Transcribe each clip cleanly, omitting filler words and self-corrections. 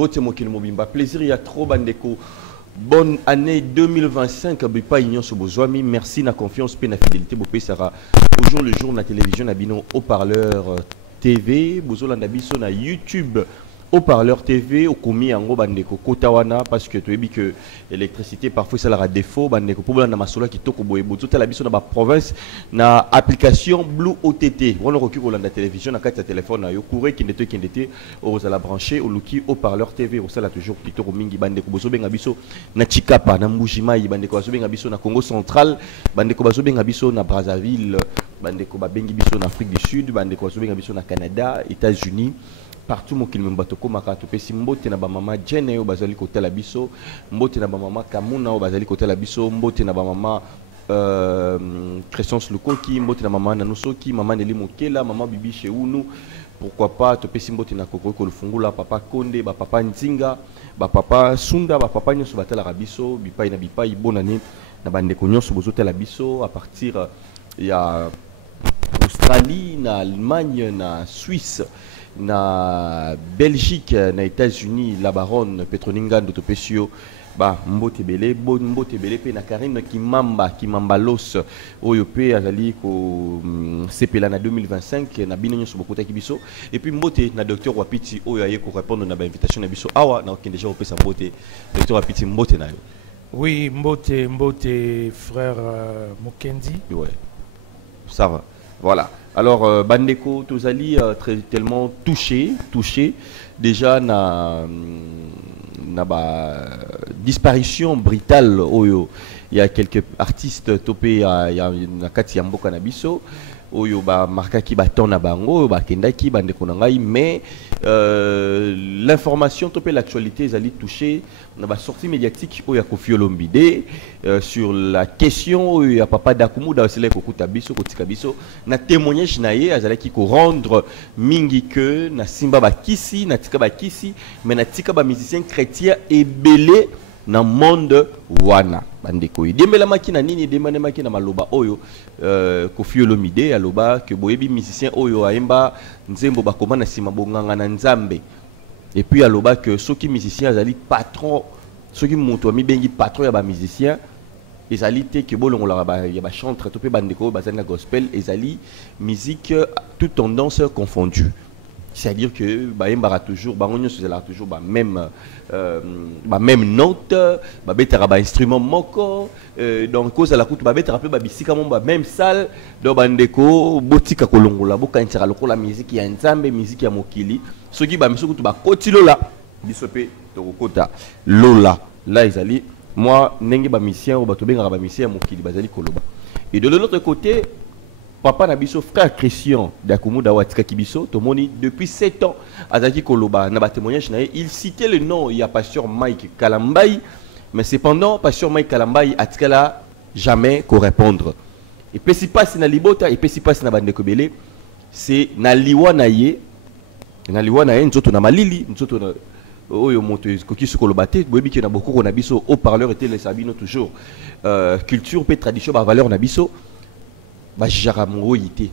Mbote Mokil Mobimba, plaisir, il y a trop bandeko. Bonne année 2025, Bipa Ignon Sobozwami, merci na confiance, paix na fidélité, Bopé Sarah. Au jour le jour, na télévision, na bino haut-parleur TV, Bozola Nabiso na YouTube. Haut-parleur TV, au commis en bandeko kotawana parce que tu as dit que l'électricité parfois ça leur a défaut bandeko pour na masola qui toko boye bozo la biso na ba province na application Blue OTT on le recule la télévision na carte téléphone na yo courir qui n'était aux la brancher au luki haut-parleur TV au ça la toujours qui toko mingi bandeko bozo benga biso na Chikapa na Mbujima bandeko bozo benga biso na Congo central bandeko bozo benga biso na Brazzaville bandeko ba bengi biso na Afrique du Sud bandeko bozo benga biso na Canada États-Unis partout mon kilomètre batoko makato pesi mbote na ba mama Jene yo bazali côté la biso mbote na ba mama Kamuna yo bazali côté la biso mbote na ba mama Crescence Lukoki mbote na mama Nanusoki mama Neli Mokela mama Bibi Cheunu pourquoi pas to pesi mbote na kokoko lufungula papa Konde ba papa Nzinga ba papa Sunda ba papa nyoso batala rabiso bipai na bipai bonne année na bandeko nyoso bozote la biso à partir ya Australie na Allemagne na Suisse na Belgique na États-Unis la baronne Petroninga Ndotopesio ba mbote belé pe na Karine Kimamba Los oyo pe azali ko sepela na 2025 na binonyo so bokota kibiso et puis mbote na docteur Wapiti oyo aye ko répondre na ba invitation na biso awa na okende déjà opesa mbote docteur Wapiti mbote na yo. Oui, mbote frère Mokendi. Ouais. Ça va. Voilà. Alors, Bandeko, Tozali, tellement touché. Déjà, na disparition brutale. Il y a quelques artistes topés, il y a Nakati Yambo Kanabiso. Oyo ba markaki ba tona bango ba kendaki bandeko nangai mais l'information topé l'actualité ezali touché na ba sortie médiatique oyo ya Koffi Olomide sur la question oyo ya papa Dakumu da sele kokuta biso kotika biso na témoignage na ye azalaki ko rendre mingi que na simba ba kisi na tika ba kisi mais na tika ba musicien chrétien ebele na monde wana bandeko idembela makina nini demane makina maloba oyo Koffi Olomide aloba que boyebi musicien oyo aimba nzembo bakoma na sima bonganga na nzambe et puis aloba que soki musicien azali patron soki moto ami bengi patron ya ba musicien ezali te que bolongola ba ya ba chanteur to pe bandeko bazali na gospel ezali musique toute tendance confondue. C'est-à-dire que Baïmbara toujours, Baronio Suzela toujours même note, Babetara instrument moko, donc cause à la coûte Babetara peu Babisika même salle, do bandeko, botika kolongola, boka intera la musique ya nzambe, musique ya mokili, ce qui bamiso kutu ba kotilola, bisope tokota lola, là ils allaient, moi nenge ba misien ou batobenga ba misien mokili bazali koloba. Et de l'autre côté, papa Nabiso, frère Christian Dakumu Dawatika Kibiso, Tomoni, depuis 7 ans, Azaki Koloba, Naba témoignage, il citait le nom, il y a pasteur Mike Kalambaï, mais cependant, pasteur Mike Kalambaï, Atkala, jamais qu'au répondre. Et puis si pas c'est na libota, et puis si pas c'est na bande kobele, c'est na liwa na ye, nzoto na malili, nzoto na oyo moto koki sukolobate, boyebi ki na beaucoup na biso, haut-parleur était les sabino toujours, culture pe tradition ba valeur na biso. Bajaramoyité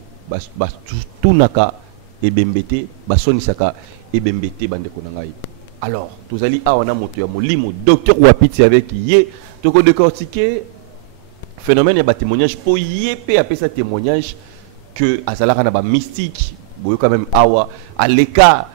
tunaka ebembete basonisaka ebembete bandeko nangai. Alors tozali awana moto ya molimo docteur Wapiti avec ye toko décortiquer phénomène ya ba témoignage po yepé apesa témoignage que azalaka na ba mystique boyo quand même awa aleka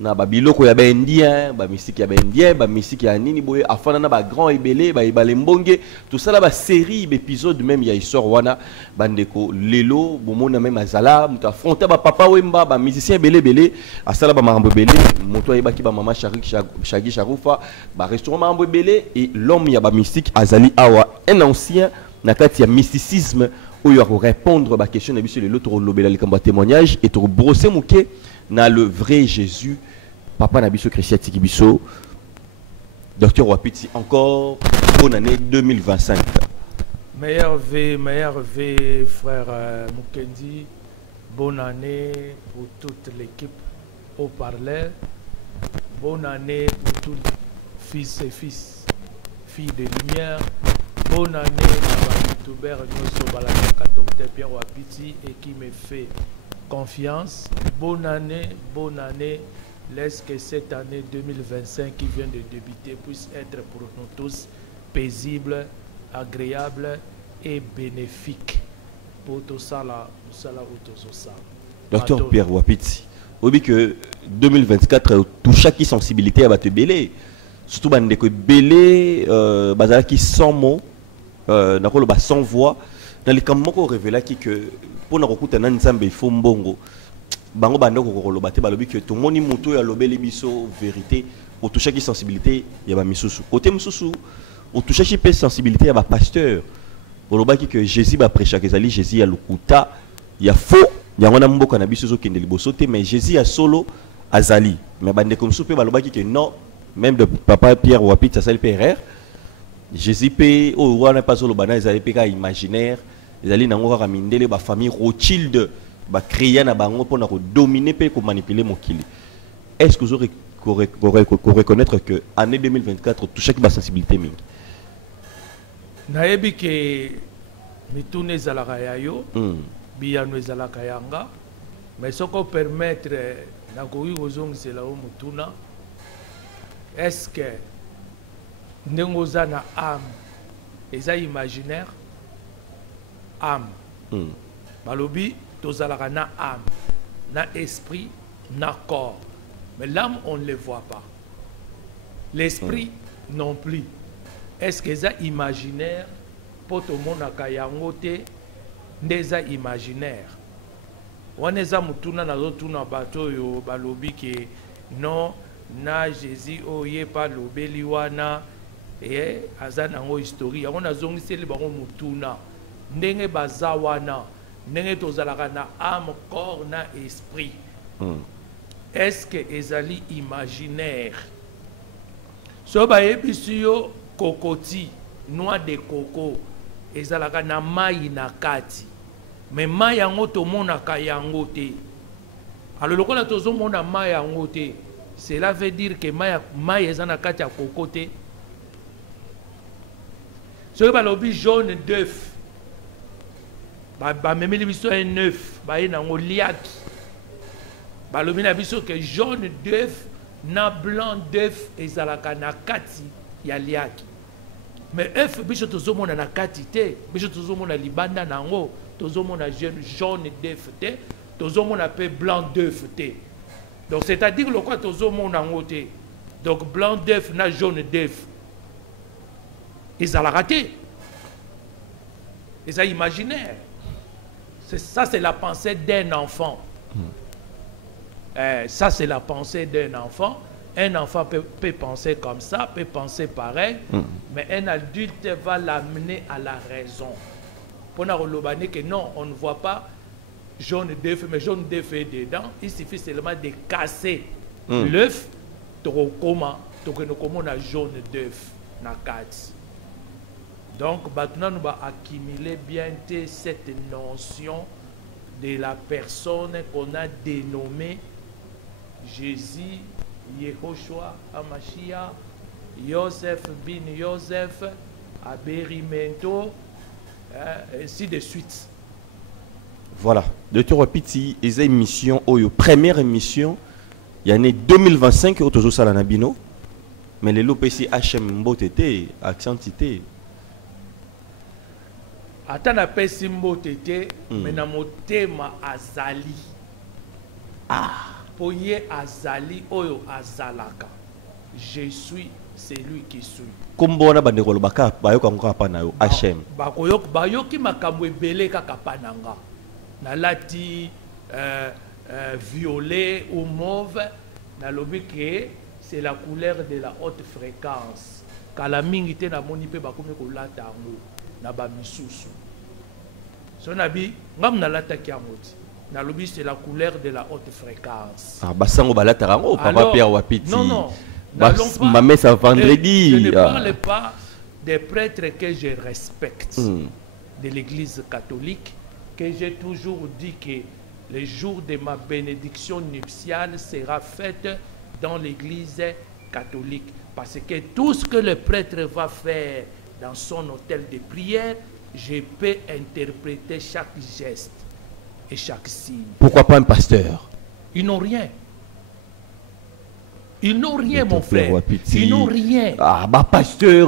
na ba biloko ya ba indien ba mystique ya ba indien ba mystique ya nini boye afana na ba grand ebele ba ibale mbonge tout ça là ba série d'épisodes même ya histoire wana bandeko lelo bomona même azala muta affronter ba papa wemba ba musicien belé asala ba marambo belé moto ayebaki ba mama Shagi Sharufa ba restaurant marambo belé et l'homme ya ba mystique azali awa un ancien na kati ya mysticisme où il va répondre à la question de l'autre lobela le témoignage et to brosser mouké na le vrai Jésus papa Nabiso Christian Tikibiso docteur Wapiti encore bonne année 2025. Meilleur V frère Mukendi, bonne année pour toute l'équipe au parler, bonne année pour tous fils et filles de lumière. Bonne année à youtubeur Docteur Pierre Wapiti et qui me fait confiance. Bonne année laisse que cette année 2025 qui vient de débuter puisse être pour nous tous paisible, agréable et bénéfique pour tout ça là, tout ça. Docteur Pierre Wapiti, oui que 2024 tout chaque sensibilité à te belé, surtout bande que belé bazala qui sans mots, nakolo ba sans voix, dans les camps ko révéla que pour na kokuta na nzambe il faut mbongo. Bango bande ko koloba te balobi que tout moni moto ya lobeli biso vérité pour tout chaque sensibilité ya ba misusu. Côté misusu, pour tout chaque sensibilité ya ba pasteur. Oloba que Jésus va prêcher que Jésus ya lukuta, ya faux. Il y a un mboka na biso qui est mais Jésus a solo azali mais bande comme soupe balobaki que non même de papa Pierre Wapiti ça le erreur Jésus pe o wana pas solo bana ezali pe ka imaginaire ezali nango ka mindele ba famille Rothschild ba créer na bango pour na ko dominer pe ko manipuler mokili. Est-ce que vous aurez reconnaître que année 2024 tout chaque ba sensibilité mingi nayebi ke mitune zalaka yayo biyano ezalaka yanga mais ce qu'on permettre nakoki kozongisela o mutuna est-ce que ndenge oza na âme eza imaginaire âme balobi tozalaka na âme na esprit na corps mais l'âme on ne le voit pas l'esprit non plus est-ce que eza imaginaire po tomonaka yango te ndeza imaginaire waneza mutuna nazotuna bato yo balobi ke non na Jésus oye pa lobeli wana aza nango historie yango nazongiseli bango mutuna ndenge baza wana ndenge tozalaka na âme corps na esprit est-ce que ezali imaginaire so bayebisi yo kokoti noix de coco ezalaka na mai na kati mais mai yango tomonaka yango te alors lokola tozomona mai yango te cela veut dire que mai eza na kati ya koko te soki balobi jaune d'œuf bamemeli biso un œuf baye nango liaki balobi na biso que jaune d'œuf na blanc d'œuf ezalaka na kati ya liaki mais œuf biso tozomona na kati te biso tozomona libanda nango tozomona jaune d'œuf te tozomona pe blanc d'œuf te donc c'est-à-dire le quoi tozomona nango te donc blanc d'œuf na jaune d'œuf ezalaka te eza imaginaire ça c'est la pensée d'un enfant ça c'est la pensée d'un enfant. Un enfant peut penser comme ça, peut penser pareil, mais un adulte va l'amener à la raison. Pour nous dire que non, on ne voit pas jaune d'œuf, mais jaune d'œuf est dedans. Il suffit seulement de casser l'œuf, comment on a jaune d'œuf na kati. Donc, maintenant, nous allons accumuler bien cette notion de la personne qu'on a dénommée Jésus. Yehoshua, Amashia, Joseph bin Joseph, Aberimento, ainsi de suite. Voilà. Docteur Wapiti, il y a une émission, première émission, il y a une 2025 au Tozo Salanabino, mais les LOPC HM Mbotete, accent tité. Attends, la pesi Mbotete, mais na motema azali. Poye azali oyo azalaka. Je suis celui qui suis. Kombo na bandeko lobaka bayoka ngaka pa na yo HM. Bayoki makambo ebele kaka pananga. Nalati violet ou mauve, nalobi que c'est la couleur de la haute fréquence. Kala mingi te na moni pe bakomi ko lata ngo na ba misusu. So nabi ngam na lata ki amoti. Nalobi c'est la couleur de la haute fréquence. Ah basango balata rango papa Pierre Wapiti. Non. Ma messe à vendredi. Je ne parle pas des prêtres que je respecte de l'église catholique, que j'ai toujours dit que le jour de ma bénédiction nuptiale sera faite dans l'église catholique. Parce que tout ce que le prêtre va faire dans son hôtel de prière, je peux interpréter chaque geste et chaque signe. Pourquoi pas un pasteur? Ils n'ont rien. Ils n'ont rien, mon frère. Ils n'ont rien. Ah, bah pasteur,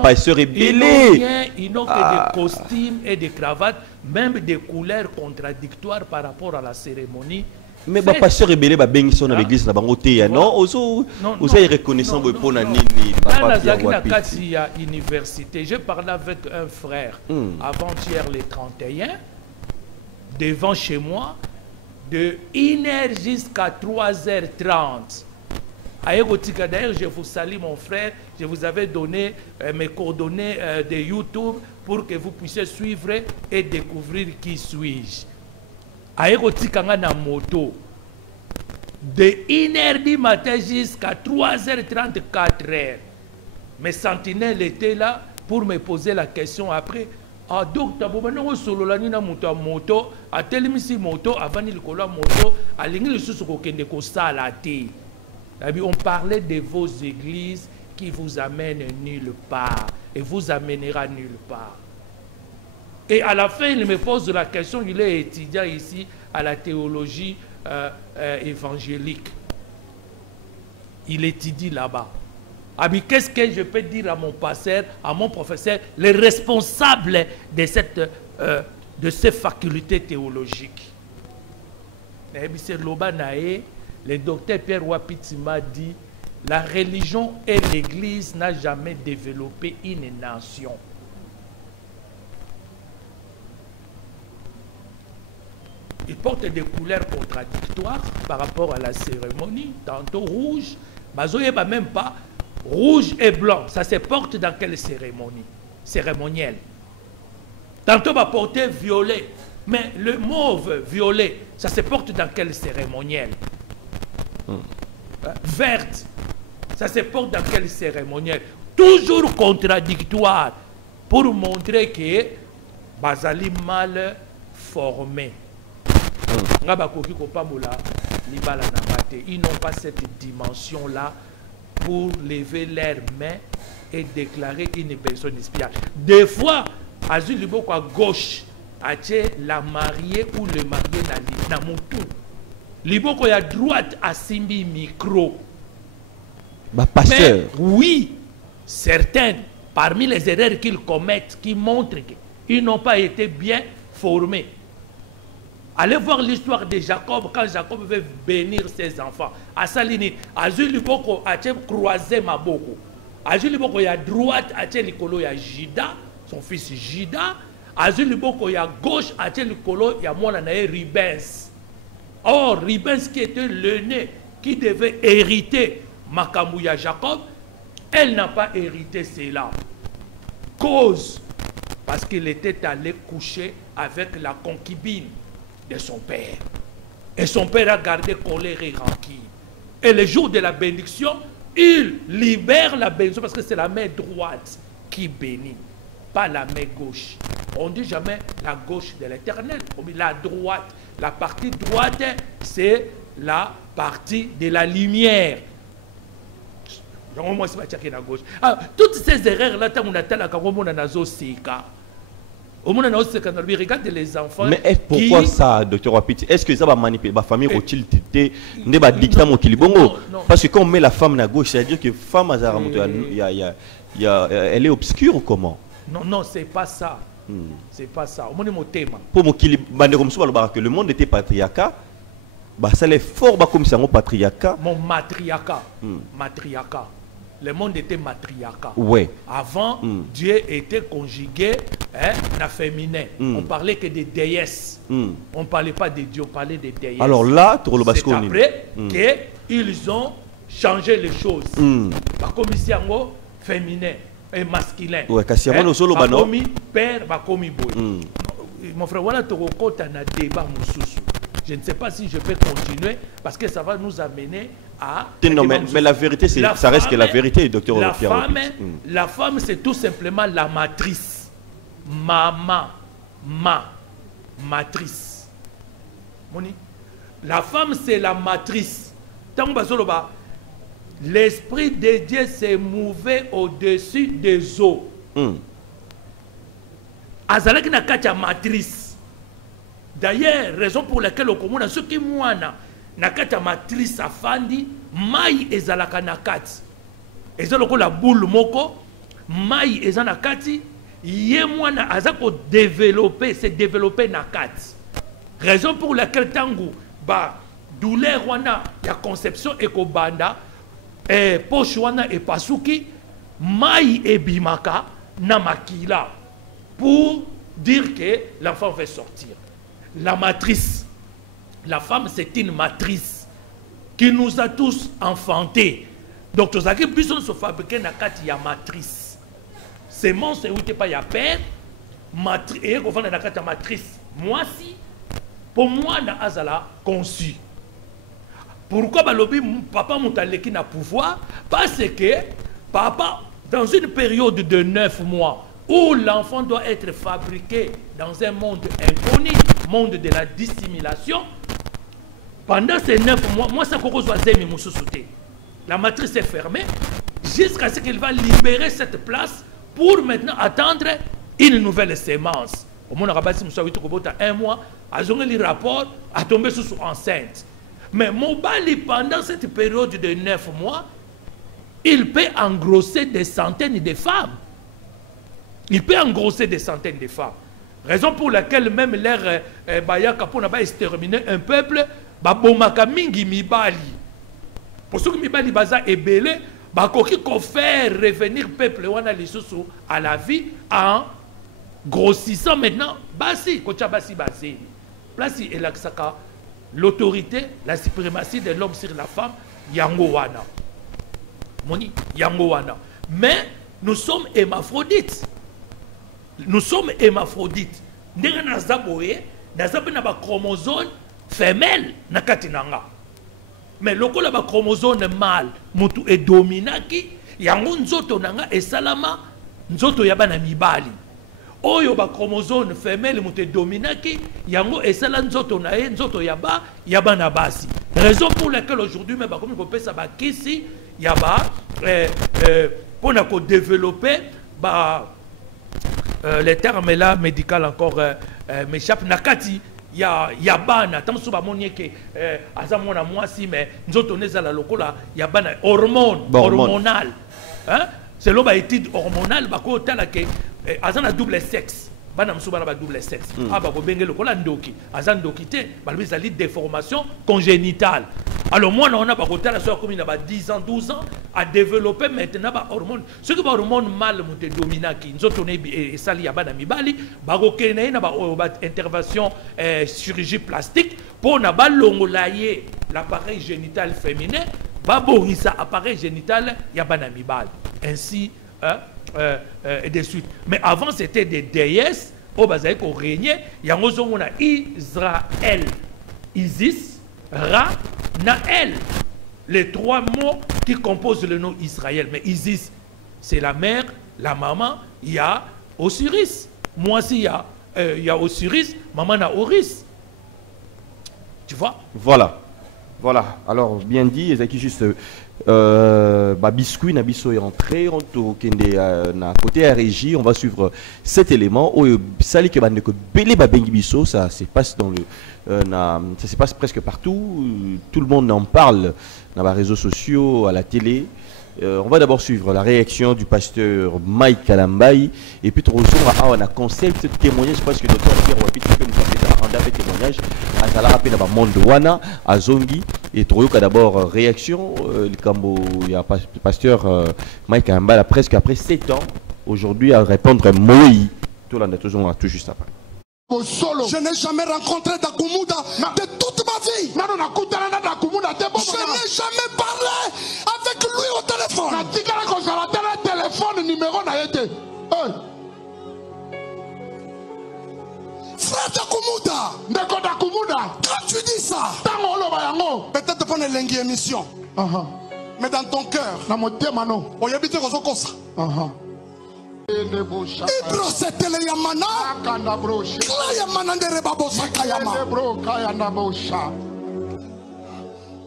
pasteur est ils n'ont rien. Ils n'ont que des costumes et des cravates, même des couleurs contradictoires par rapport à la cérémonie. Mais bah pasteur est belé, bah bénissons dans l'église là, non, vous êtes reconnaissant pour la nini. Il y a université. J'ai parlé avec un frère avant-hier les 31, devant chez moi, de 1h jusqu'à 3h30. D'ailleurs, je vous salue mon frère, je vous avais donné mes coordonnées de YouTube pour que vous puissiez suivre et découvrir qui suis-je. Na moto de 1h du matin jusqu'à 3h30, 4h. Mes sentinelles étaient là pour me poser la question après. Ah, donc, tu as solo la nina moto, à tel moto, avant le cola moto, à l'ingénieur sous le ko salati. On parlait de vos églises qui vous amènent nulle part et vous amènera nulle part. Et à la fin, il me pose la question, il est étudiant ici à la théologie évangélique. Il étudie là-bas. Ah, mais qu'est-ce que je peux dire à mon pasteur, à mon professeur, les responsables de ces facultés théologiques? Le docteur Pierre Wapiti m'a dit, la religion et l'église n'ont jamais développé une nation. Ils portent des couleurs contradictoires par rapport à la cérémonie, tantôt rouge, mais même pas rouge et blanc. Ça se porte dans quelle cérémonie? Cérémonielle. Tantôt va porter violet, mais le mauve violet, ça se porte dans quelle cérémonielle? Verte, ça se porte dans quelle cérémonielle? Toujours contradictoire pour montrer que Bazali mal formé. Ils n'ont pas cette dimension-là pour lever leurs mains et déclarer une personne spirituelle. Des fois, à gauche, la mariée ou le marié n'a moutou. Liboko à droite à Simbi micro. Mais oui, certaines, parmi les erreurs qu'ils commettent, qui montrent qu'ils n'ont pas été bien formés. Allez voir l'histoire de Jacob quand Jacob veut bénir ses enfants. À Salini, à Zuliboko, à croisé Maboko. À Zuliboko, il y a droite, à Likolo, il y a Jida, son fils Jida. À Zuliboko, il y a gauche, à Likolo, il y a Moulanae Ribens. Or, Ribens qui était l'aîné, qui devait hériter Makamouya Jacob, elle n'a pas hérité cela. Cause, parce qu'il était allé coucher avec la concubine de son père. Et son père a gardé colère et rancune. Et le jour de la bénédiction, il libère la bénédiction parce que c'est la main droite qui bénit, pas la main gauche. On ne dit jamais la gauche de l'Éternel, on dit la droite. La partie droite, c'est la partie de la lumière. Toutes ces erreurs-là, regarde les enfants. Mais pourquoi ça, docteur Wapiti? Est-ce que ça va manipuler la famille? Parce que quand on met la femme à gauche, c'est-à-dire que femme, elle est obscure ou comment? Non, non, c'est pas ça. C'est pas ça. Pour que le monde était patriarcat, ça l'est fort comme ça, patriarcat. Mon matriarcat. Matriarcat. Le monde était matriarcat. Ouais. Avant, Dieu était conjugué na féminin. On parlait que des déesses. On ne parlait pas de Dieu, on parlait des déesses. Alors là, c'est après qu'ils ont changé les choses. Comme ici, féminin et masculin. Ouais, bakomi père, bakomi boy. Mon frère, voilà tu un débat mususu. Je ne sais pas si je peux continuer parce que ça va nous amener à. Non, mais la vérité, ça reste que la vérité, docteur. La femme, c'est tout simplement la matrice. Maman, matrice. La femme, c'est la matrice. L'Esprit de Dieu s'est mouvé au-dessus des eaux. Azalaki na katia matrice. D'ailleurs, raison pour laquelle au commun, ceux qui moana, na kati ya matrice afandi mai ezalaka na kati eza lokola boule moko mai eza na kati ye mwana aza ko développer se développer na kati raison pour laquelle tangu ba douleur wana ya conception ekobanda poche wana epasuki mai ebimaka na makila pour dire que l'enfant va sortir. La matrice, la femme c'est une matrice qui nous a tous enfantés. Donc nous avons besoin de se fabriquer na kati ya matrice. C'est mon c'est où t'es pas ya père matrice et qu'on va na kati ya matrice. Moi si pour moi na azala conçu. Pourquoi balobi papa mutaleki na pouvoir? Parce que papa dans une période de 9 mois où l'enfant doit être fabriqué dans un monde inconnu, monde de la dissimulation, pendant ces 9 mois, moi ça la matrice est fermée jusqu'à ce qu'il va libérer cette place pour maintenant attendre une nouvelle sémence. Au moins, un mois, à le rapport, à tomber sous enceinte. Mais Mobali, pendant cette période de 9 mois, il peut engrosser des centaines de femmes. Il peut engrosser des centaines de femmes. Raison pour laquelle même l'ère Bayaka pour exterminer un peuple, Babomaka mingi mibali. Pour ceux qui mibali baza ebele, bakoki ko faire revenir peuple wana lisusu à la vie en grossissant maintenant basi kocha basi basi. Place elaksaka l'autorité, la suprématie de l'homme sur la femme, yango wana. Moni yango wana. Mais nous sommes hermaphrodites. Nous sommes hermaphrodites. Ndenge nazaboye, nazabe na ba chromosome femelle na katinanga. Mais lokola ba chromosome mâle, mutu e dominaki, yango nzoto nanga esalama nzoto ya bana mibali. Oyo ba chromosome femelle mutu e dominaki, yango esala nzoto na ye nzoto ya bana basi. Raison pour laquelle aujourd'hui même comme on peut ça ba kisi ya ba pour na ko développer ba les termes là médical encore m'échappe nakati ya bana tant souvent monier que azamona moi si mais nzoto neza la lokola ya bana hormonal hein selon ba étude hormonale ba ko tala que azana double sexe bana msuba ba double sexe ba ko bengé lokola ndoki azandoki te ba bizali déformation congénitale. Alors moi on a pas côté la soeur comme il a 10 ans 12 ans à développer maintenant ba hormone ce que ba hormone mal monte dominant qui nous autres et sali ya bana mibali ba ko kene na ba intervention chirurgie plastique pour na ba longolaye l'appareil génital féminin ba borisa appareil génital ya bana mibali ainsi et de suite. Mais avant c'était des déesses au bazai ko régner yango zongona Israël Isis Ra Naël, les 3 mots qui composent le nom Israël. Mais Isis, c'est la mère, la maman, il y a Osiris. Moi aussi, il y a Osiris, maman a Oris. Tu vois? Voilà. Voilà. Alors, bien dit, Ezaki juste... biscuit Nabiso est entré na côté à régie on va suivre cet élément ça se passe dans le ça se passe presque partout, tout le monde en parle dans les réseaux sociaux, à la télé. On va d'abord suivre la réaction du pasteur Mike Kalambai et puis on a concept témoignage parce que docteur Pierre Wapit peut nous faire un témoignage à la rapide à Mondouana à Zongi et Troyoka d'abord réaction il y a pasteur Mike Kalambai a presque après 7 ans aujourd'hui à répondre Moï tout là toujours tout juste après. Je n'ai jamais rencontré Dakumuda de toute ma vie. Je n'ai jamais parlé avec lui au téléphone. Frère Dakumuda, quand tu dis ça, peut-être pour une longue émission, mais dans ton cœur, on y habite aux ça. Ibro setele yamana kla yamana ndere babosa kayama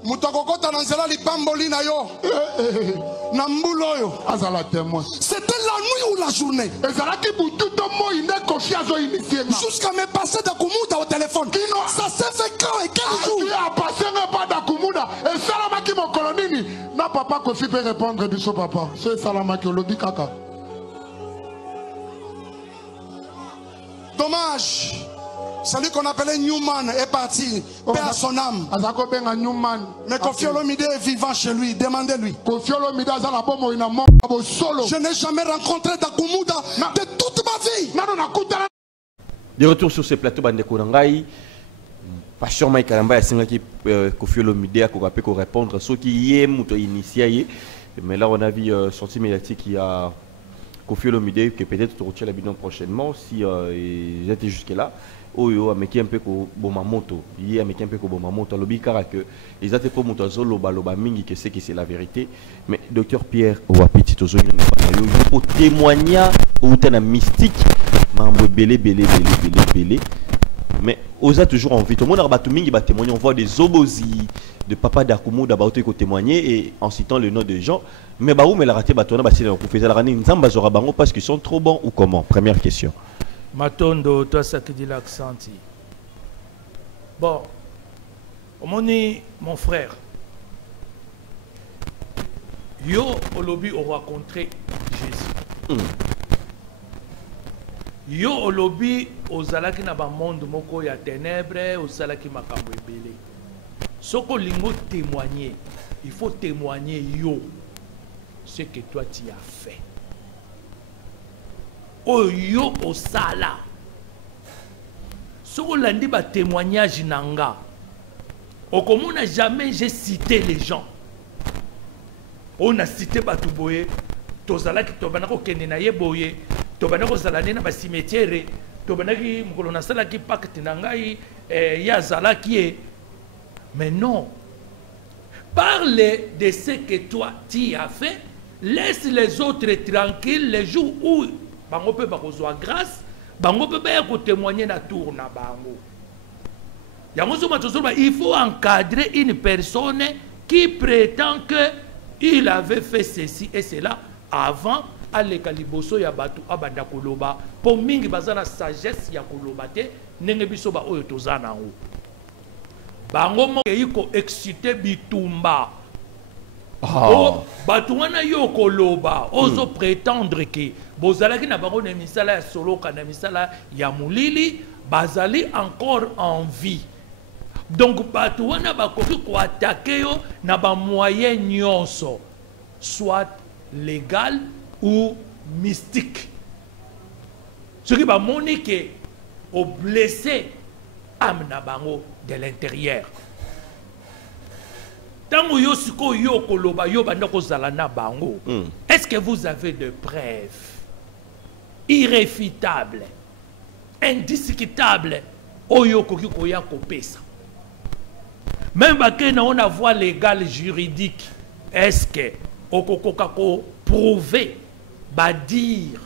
mutakokota na nzela lipamboli na yo na mbulo yo azala témoin. C'était la nuit ou la journée jusqu'à me passer Dakumuda au téléphone. Ça s'est fait quand et quel jour? Kumuda et Salamaki mon colonini. Na papa Kofi peut répondre biso papa. C'est Salamaki Olobi Kaka. Dommage. Celui qu'on appelait Newman est parti. Paix à son âme. Mais Kofi Olomide est vivant chez lui. Demandez-lui. Je n'ai jamais rencontré Dakumuda de toute ma vie. De retour sur ce plateau, Bandeko Nangai. Passion Mike Kalamba, qui Kofi Olomide a répondre à ceux qui aiment ou initiés. Mais là, on a vu sorti médiatique qui a Kofi Olomide, que peut-être tu retiens la vidéo prochainement si j'étais jusque-là. Oyo ameki un peu ko bomamoto yi ameki un peu ko bomamoto lobi kara que les até pour moto zo loba loba mingi que c'est la vérité mais docteur Pierre Wapiti tozo ni ba yo pour témoigner ou tena mystique mambo belé mais osa toujours envie tout le monde a batu mingi ba témoigner on voit des obosi de papa Dakumuda ba ko témoigner et en citant le nom de gens mais ba ou mais la raté batona ba sila ko faisait la rani nzamba zora bango parce qu'ils sont trop bons ou comment première question. Matondo, toi ça qui dit l'accent. Bon, mon frère, yo au lobby ont rencontré Jésus. Yo au lobby aux alaki na ba monde moko ya ténèbres, aux alaki makambo ebele. Soko lingo témoigner, il faut témoigner yo ce que toi tu as fait. Oyo osala soko landi ba témoignage nanga okomona jamais j'ai cité les gens on a cité batu boye tozala ki tobana ko kende na ye boye tobana ko zala na ba cimetière tobana ki mukolo na sala ki pacte nangai ya zala ki mais non parle de ce que toi tu as fait, laisse les autres tranquilles les jours où bango peut pas grâce, bango peut pas témoigner na tour na bango. Il faut encadrer une personne qui prétend que il avait fait ceci et cela avant à l'écaliboso ya batu abanda koloba pour mingi bazana sagesse ya koloba te nenge biso ba oyo tozana ngo. Bango mo ko exciter bitumba. Batu wana yo koloba ozo prétendre que bozalaki na bango na misala ya solo kana misala ya mulili bazali encore en vie. Donc batu wana bakoki ko attaquer yo na ba moyen nyonso soit légal ou mystique. Ce qui va moniquer au blessé âme na bango de l'intérieur. Est-ce que vous avez des preuves irréfutables, indiscutables? Même on a voie légale juridique, est-ce que vous prouver, dire,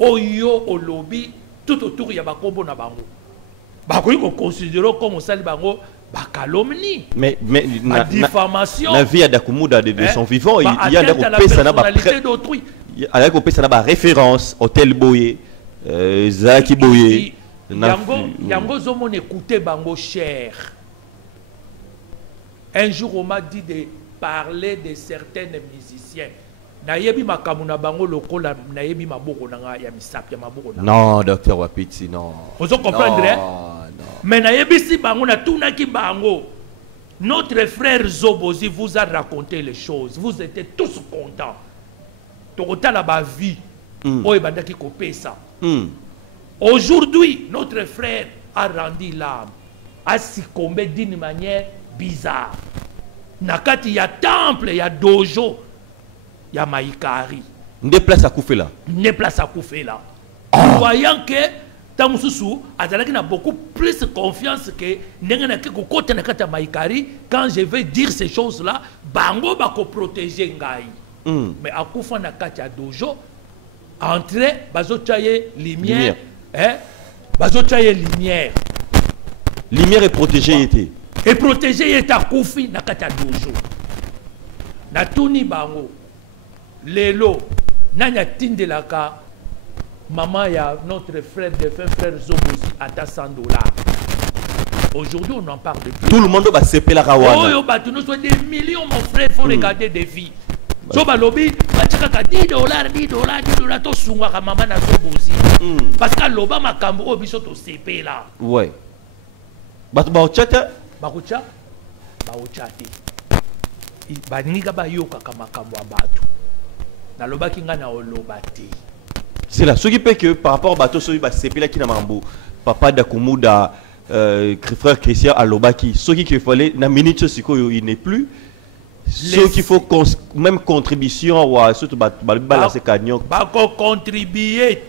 oyo au lobby, tout autour ya bakombo na bango. Bakoki considérer comme ça bango ba calomnie. Mais la diffamation. La vie à Dakumuda de son vivant, il y a la personnalité d'autrui. Il y a la référence Hôtel Boye, Zaki Boye. Yango zomon écouter bango cher. Un jour on m'a dit de parler de certains musiciens. Nayebi makamuna bango lokola nayebi maboko nanga ya misapi ya maboko nanga. Non, docteur Wapiti, non. Vous comprenez? Mais nayebi si bango na tunaki bango. Notre frère Zobozi vous a raconté les choses. Vous étiez tous contents. Tokota la ba vie. Oye bandaki kopesa. Aujourd'hui, notre frère a rendu l'âme. A succombé d'une manière bizarre. Nakati ya temple, ya dojo. Ya Maïkari. Ne place à Koufela. Ne place à Koufela. Voyant que Tamususu a beaucoup plus confiance que Maïkari, quand je vais dire ces choses-là, Bango va protéger Ngai. Mais à Koufa Nakatia Dojo, entrer, Bazochaye lumière, Bazochaye lumière. Lumière est protégée était. Et protégée est à Koufi Nakatia Dojo. Natuni Bango. Lelo, nanya tindelaka, maman ya notre frère, de frère Zobozi, à $100. Aujourd'hui, on en parle de plus. Tout le monde va se la rawana. Oh, nous sommes des millions, mon frère, il faut regarder des vies. So balobi, bachaka $10, $10, to sunga ka mama na so bozi. Parce que loba makambo o biso to CP là. Ouais. Batu ba ochata, ba ochati. Ba ninga ba yoka ka makambo abatu. Na loba kinga na oloba te. C'est là ce qui fait que par rapport à bateau celui ba CP là qui na mambo. Papa Dakumuda frère Christian Alobaki, ce qui fallait na minute siko il n'est plus. Ce qu'il faut même contribution ou surtout contribuer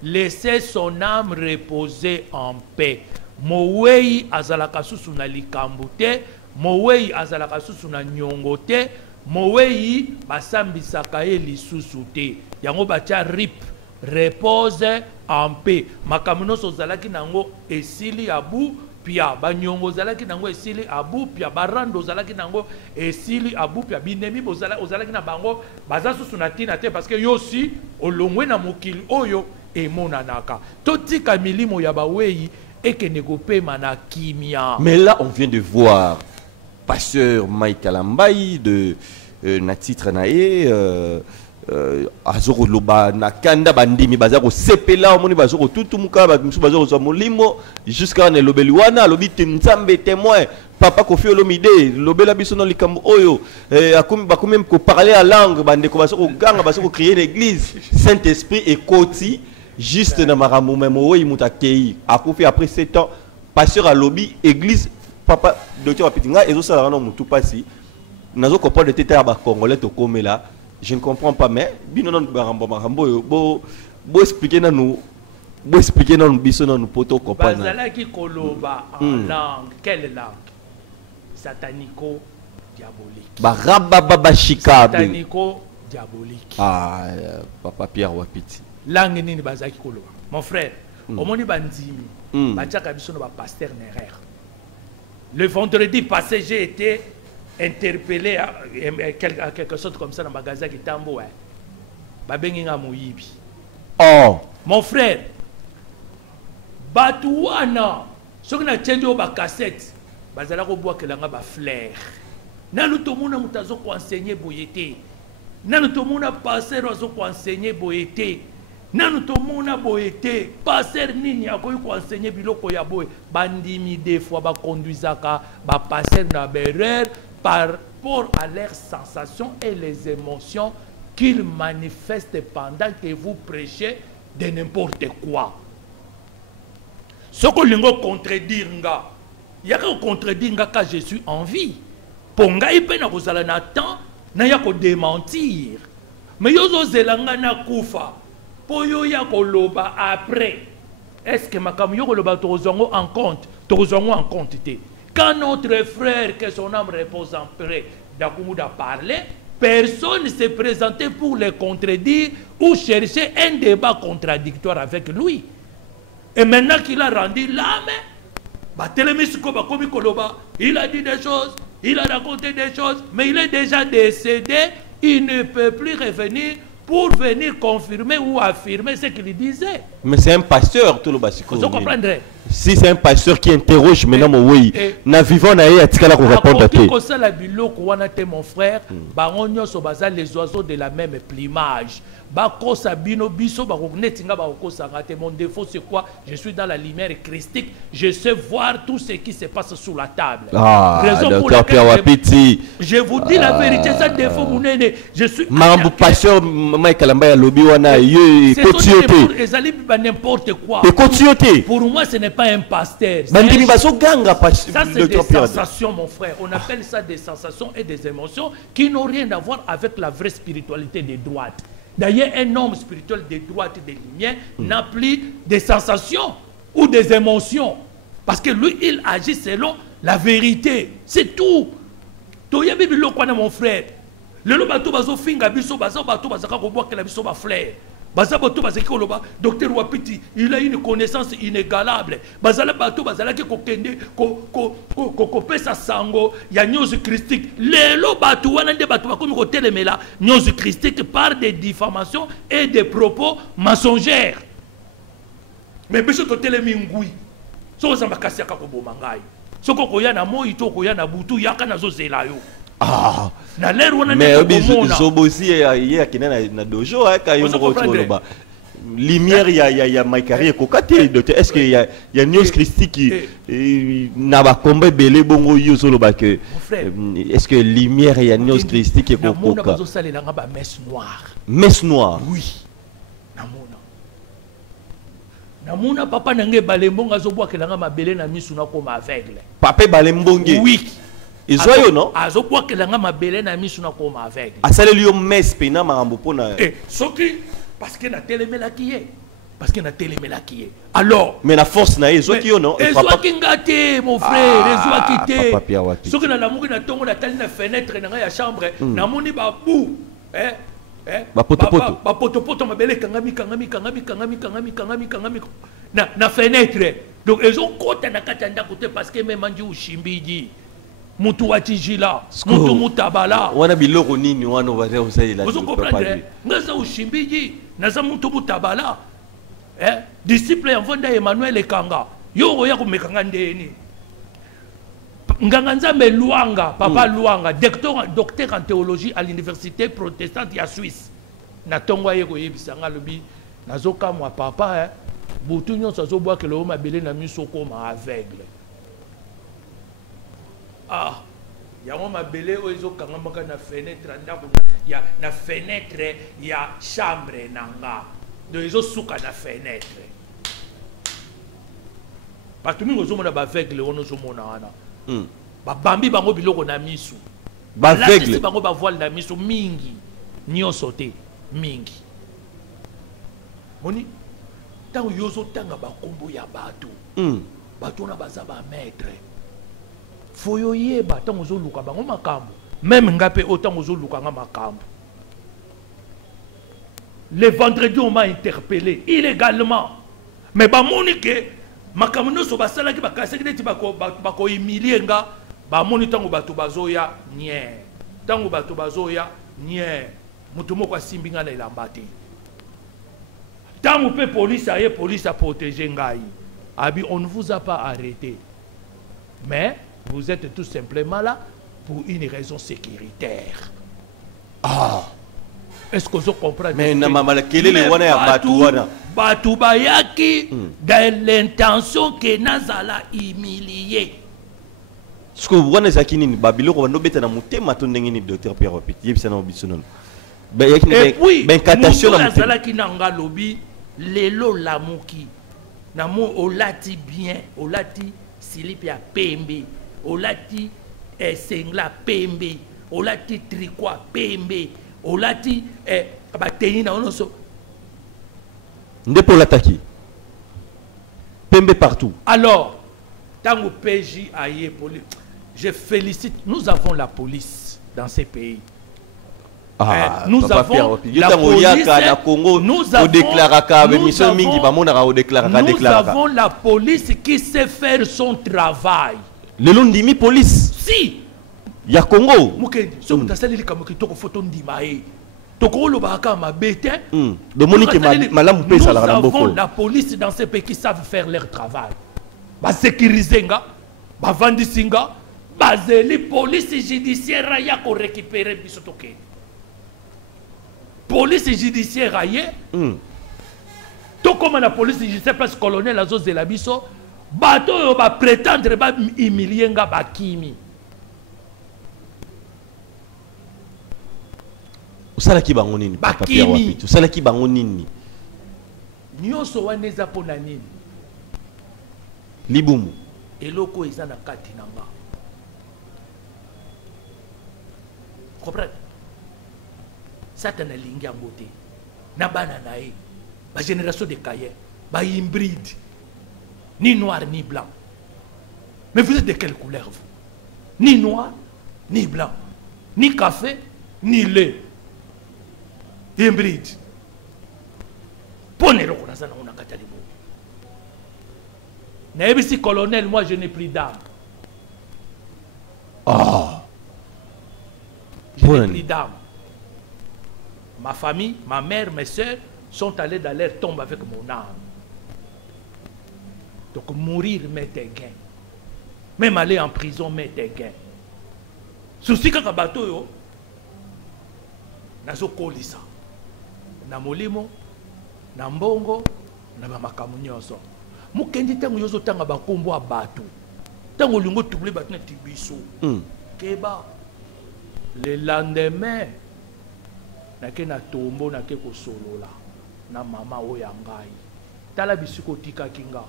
laisser son âme reposer en paix. Mowei azalaka susu na likambute, mowei azalaka susu na nyongote, mowei basambisaka ye lisusu te. Yango bacha rip repose en paix. Makamuno sozalaki nango esili abu pia banyongo zalaki nango esili abu pia barando zalaki nango esili abu pia binemi ozalaki na bango baza susu na tina te parce que yo si olongwe na mokili oyo emonanaka totika milimo ya bawei ekende kopema na kimia. Mais là on vient de voir pasteur Michael Ambaï de na titre nae azoko loba na kanda bandimi bazako sepela omoni bazoko tutumuka bamisu bazoko zo molimo jusqu'à ne lobeli wana lobi nzambe témoin papa Kofi Olomide lobela biso no likambo oyo akomi bakomi ko parler à langue bande ko bazoko ganga bazoko créer une église Saint-Esprit et koti juste na marambo même oyi mutakei akofi après 7 ans pasteur à lobby église papa docteur Apitinga ezo sala na mutu pasi nazo comprendre de tete ba congolais to komela. Je ne comprends pas, mais bino bo expliquer na nous, bo expliquer na nous biso na nous poto comprendre. Bazalaki koloba en langue, quelle langue? Satanico diabolique. Ba rababa shikabe. Satanico diabolique. Ah, papa Pierre Wapiti. Langue nini bazalaki koloba? Mon frère, omoni bandimi, bachaka biso no ba pasteur Nerer. Le vendredi passé, j'ai été interpellé à quelque chose comme ça dans le magasin qui tambo babenginga moyibi. Oh mon frère batuana soki na change ba cassette bazala ko bois kelanga ba flair nanu to mona mutazo ko enseigner boyete nanu to mona passer ozo ko enseigner boyete nanu to mona boyete passer nini akoyi ko enseigner biloko ya boy bandimi des fois ba conduisaka ba passer na berrer par rapport à leurs sensations et les émotions qu'ils manifestent pendant que vous prêchez de n'importe quoi. Ce que l'on contredire, il y a que contredire quand je suis en vie. Pour nga ipe na kozala na temps na ya ko démentir. Mais yozo zelanga na kufa. Po yo ya ko loba après. Est-ce que makam yo ko loba tozongo en compte? Tozongo en compte te. Quand notre frère, que son âme repose en paix, Dakumuda parlait, personne ne s'est présenté pour le contredire ou chercher un débat contradictoire avec lui. Et maintenant qu'il a rendu l'âme, il a dit des choses, il a raconté des choses, mais il est déjà décédé, il ne peut plus revenir pour venir confirmer ou affirmer ce qu'il disait. Mais c'est un pasteur, tout le bas. Vous comprendrez? Si c'est un pasteur qui interroge maintenant, oui, na vivant na ye atikala ko répondre à tout. Ça la biloko wana te mon frère, baronyo so baza les oiseaux de la même plumage. Bako sabino biso bako netinga bako sangate. Mon défaut c'est quoi? Je suis dans la lumière christique, je sais voir tout ce qui se passe sous la table. Ah, raison pour laquelle je vous dis la vérité, ça défaut mon aîné. Je suis mambo pasteur Michael Ambaï lobi wana ye continuité. Ezali n'importe quoi. Et continuité. Pour moi ce n'est pas un pasteur. Ça c'est des sensations mon frère. On appelle ça des sensations et des émotions qui n'ont rien à voir avec la vraie spiritualité des droites. D'ailleurs, un homme spirituel de droite et de lumière n'a plus des sensations ou des émotions. Parce que lui, il agit selon la vérité. C'est tout. Toya bibi lokwana mon frère. Le lobato bazo finga biso bazo bato bazaka ko boa que la biso ba fleur. Baza bato bazaki koloba docteur Wapiti, il a une connaissance inégalable. Bazala bato bazala ki kokende ko pesa sango ya news christique. Le lobato wana nde bato bakomi ko telemela news christique par des diffamations et des propos mensongers. Mais biso to telemi ngui. so za makasi aka koboma ngai soko koya na moi to koya na butu yaka nazo zela yo Ah, na l'air wana mais komona Zobosi ya kina na dojo ka yo ba lumière ya Maikari kokate docteur est-ce que y a news christique qui na ba combat belé bongo yo solo ba que est-ce que lumière ya news christique ko koka na bazo salela nga ba messe noire oui namona papa nange balembonga zo bwakela nga mabele na misu na koma aveugle papa balembonge oui Isoyo non azo bwakela nga mabele na misu na koma aveugle asaleli yo messe pena marambo pona soki parce que na telemela kiye parce que na telemela kiye alors mais la force na ezo ki yo non ezwaki ngate mon frère ezwaki te soki na lamuki na tongo na tali na fenêtre na nga ya chambre namoni babu bapotopoto mabele kangami na fenêtre donc ezokota na kati ya ndako te parce que même andi ushimbiji mutu watijila mutu mutabala wana biloko nini wana wazee usaila vous comprenez ngaza ushimbiji naza mutu mutabala disciple ya mvonda Emmanuel Ekanga yo ya kumekanga ndeni nganga nzambe Luanga papa Luanga docteur en théologie à l'université protestante ya Suisse na tongo yeko yebisanga lobi nazoka mwa papa butu nyonso azobwa ke lo mabele na miso koma aveugle yango mabele o ezokanga maka na fenêtre ndako na fenêtre ya chambre nanga do ezosuka na fenêtre bato mingi ozomona baveugle wana ozomona wana babambi bango biloko na misu balatisi bango bavoile na misu mingi nyonso te mingi moni ntango yo ozotanga bakombo ya bato bato wana baza bamaître fo yo yeba ntango ozoluka bango makambo meme nga mpe o ntango ozoluka nga makambo le vendredi on m'a interpellé illégalement mais bamoni ke makambo nyonso basalaki bakasaki neti bakohumilie nga bamoni ntango bato bazoya nie ntango bato bazoya nie moto moko asimbi nga na elamba te ntango mpe polise aye polise aprotege ngai abi on ne vous a pas arrêté mais vous êtes tout simplement là pour une raison sécuritaire. Est-ce que vous comprenez? Mais Batu bayaki dans l'intention que Nazala humilié. Ce que vous voyez, c'est que Babylone va nous mettre dans mon thème, docteur Pierre Wapit. Et puis, Nazala qui n'anga lobby, lelo lamuki, namo olati bien, olati silipia pembe. Olati sengla pembe olati tricot pembe olati bateni na onoso ndepo lataki pembe partout. Alors tango PJ aye police, je félicite, nous avons la police dans ces pays. Nous avons la police qui sait faire son travail. Le Londimi police. Si. Ya Congo. Nous avons la police dans ces pays qui savent faire leur travail. Ba sécuriser nga, ba vandisi nga, ba zeli police judiciaire ya ko récupérer biso toke. Police judiciaire aye. To comme la police judiciaire place colonel azo zela biso. Bato yo ba prétendre ba humilier nga bakimi. Usala ki bango nini papa Pierre Wapit? Usala ki bango nini? Nyonso waneza pona nini? Libumu. Eloko eza na kati nanga. Comprendre? Satan alingi yango te. Na bana na ye. Ba génération de Caïn, ba hybride. Ni noir ni blanc. Mais vous êtes de quelle couleur vous? Ni noir, ni blanc. Ni café, ni lait. Hybride. Prenez le courage on a katali bo. N'ayez colonel, moi je n'ai plus d'âme. Je n'ai plus d'âme. Ma famille, ma mère, mes soeurs sont allés dans leur tombe avec mon âme. Donc mourir met tes gains. Même aller en prison met tes gains. Souci kaka bato yo nazo kolisa. Na molimo, na mbongo, na makamu nyonso. Mukendi tango yozo tanga bakombo a bato. Tango lingo tubule bato na tibiso. Keba le lendemain nake na tombo nake ko solola na mama oyangai. Tala bisiko tika kinga.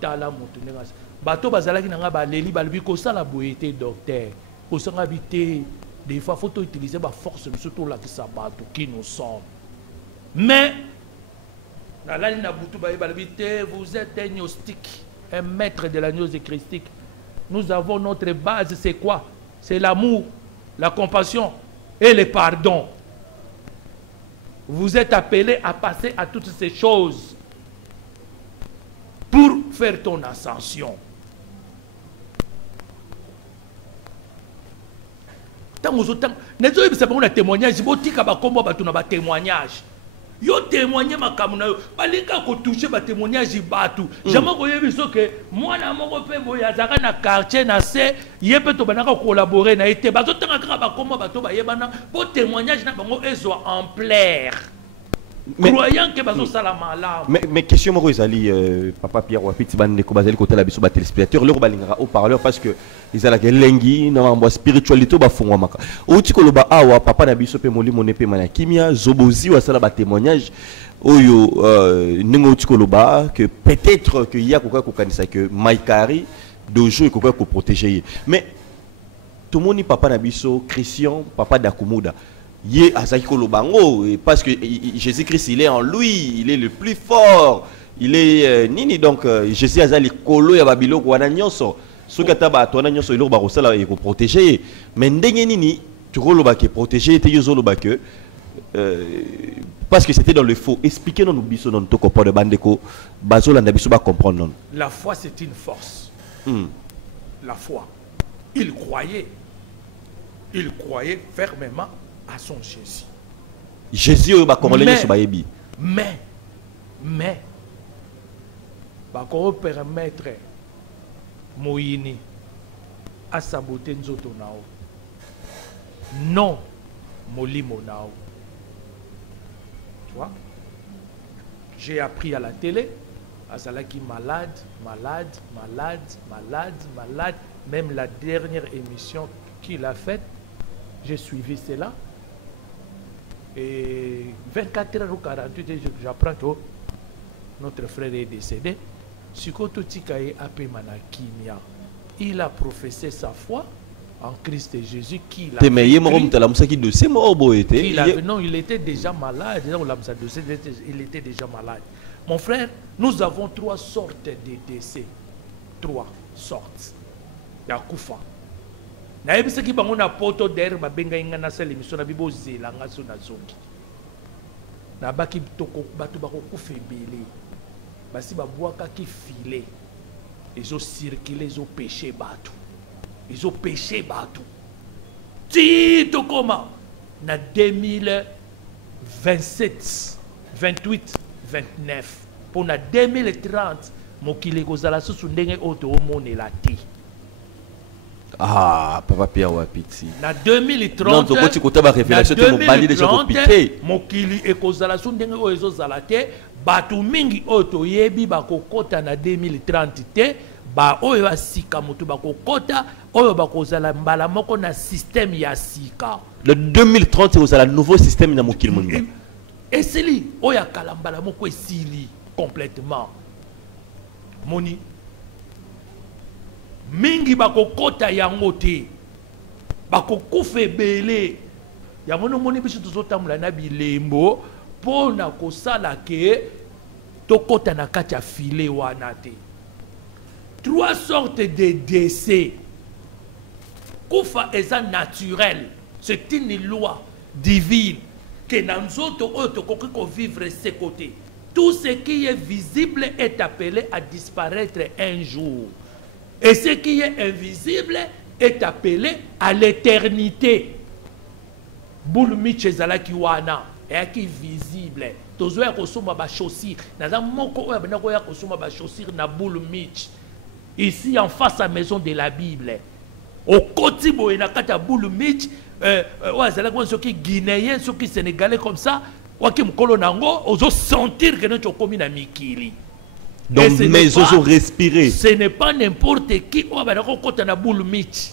Tala mutu nenga. Bato bazalaki nanga ba leli balbi ko sala boyete docteur. Ko sanga bité des fois faut utiliser ba force surtout là qui s'abattent qui nous sommes. Mais vous êtes un gnostique, un maître de la gnose christique. Nous avons notre base, c'est quoi? C'est l'amour, la compassion et le pardon. Vous êtes appelés à passer à toutes ces choses pour faire ton ascension. Témoignage, yo témoigner makamuna yo balika ko toucher ba témoignage batu jamais ko yebiso que moi na moko pe boya zaka na quartier na se yebe to banaka collaborer na été bazo tanga ka ba komo bato ba yebana po témoignage na bango ezo en plaire croyant que bazo sala malamu mais question moko ezali papa Pierre Wapiti bande ko bazali côté la biso ba téléspectateur le balingara au parleur parce que ezala ke lengi na mambo spiritualité ba fongwa maka outi ko loba awa papa na biso pe molimo ne pe mana kimia zobozi wa sala ba témoignage oyo ningo outi ko loba que peut-être que ya ko kanisa que Maikari dojo ko ko protéger mais tout le monde papa na biso Christian papa d'Akumuda Yé azaki kolobango parce que Jésus-Christ il est en lui, il est le plus fort. Il est nini donc Jésus azali kolo ya babilo wana nyonso. Sokata ba tona nyonso ilo ba rosala e ko protéger. Mais ndenge nini tu koloba ke protéger te yozo loba que parce que c'était dans le faux. Expliquez-nous biso non to comprendre bandeko bazola na biso ba comprendre non. La foi c'est une force. La foi. Il croyait fermement à son Jésus. Jésus va commander sur bayebi. Mais va permettre Moïni à saboter nzoto nao. Non, molimo nao. Tu vois? J'ai appris à la télé, Azalaki malade. Même la dernière émission qu'il a faite, j'ai suivi cela. Et 24 heures ou 48 heures, j'apprends que notre frère est décédé. Il a professé sa foi en Christ et Jésus qu'il a non, il était déjà malade. Il était déjà malade. Mon frère, nous avons 3 sortes de décès. 3 sortes. Yakufa. Na yebisa ki bango na poto der babenga inga na sala émission na bibo zela nga so na zongi na baki toko bato bako kufebele basi babwaka ki filet ezo circuler ezo péché bato ti tokoma na 2027 28 29 pour na 2030 mokili kozala susu ndenge oto omonela te. Ah, papa Pierre Wapiti. Na 2030, non, tu côté ba révélation tu mo bandi déjà ko piqué. Mokili ekozala so ndenge oyo ezozala te, batu mingi oto yebi bakokota na 2030 te, ba oyo asika mutu bakokota, oyo bakozala mbala moko na système ya sika. Le 2030 ozala nouveau système na mokili monga. Esili oyo kala mbala moko esili complètement. Moni mingi bakokota yango te bakokufa ebele yango nomoni biso tozotambola na bilembo mpona kosala ke tokota na kati ya file wana te. 3 sortes de décès. Kufa eza naturel, c'est une loi divine que na nzoto oyo tokoki kovivre ce côté. Tout ce qui est visible est appelé à disparaître un jour. Et ce qui est invisible est appelé à l'éternité. Boulmi Chezala Kiwana. et qui visible tozoya kosomba ba chaussure naza moko oya bana koya kosomba ba chaussure na boule mitch ici en face à maison de la Bible au côté boye na kata boule mitch ouais c'est là que ceux qui guinéens ceux qui sénégalais comme ça ou qui mkolo nango ozo sentir que notre commune na mikili. Donc mais ozo respirer. Ce n'est pas n'importe qui ou bana ko kota na boule mitch.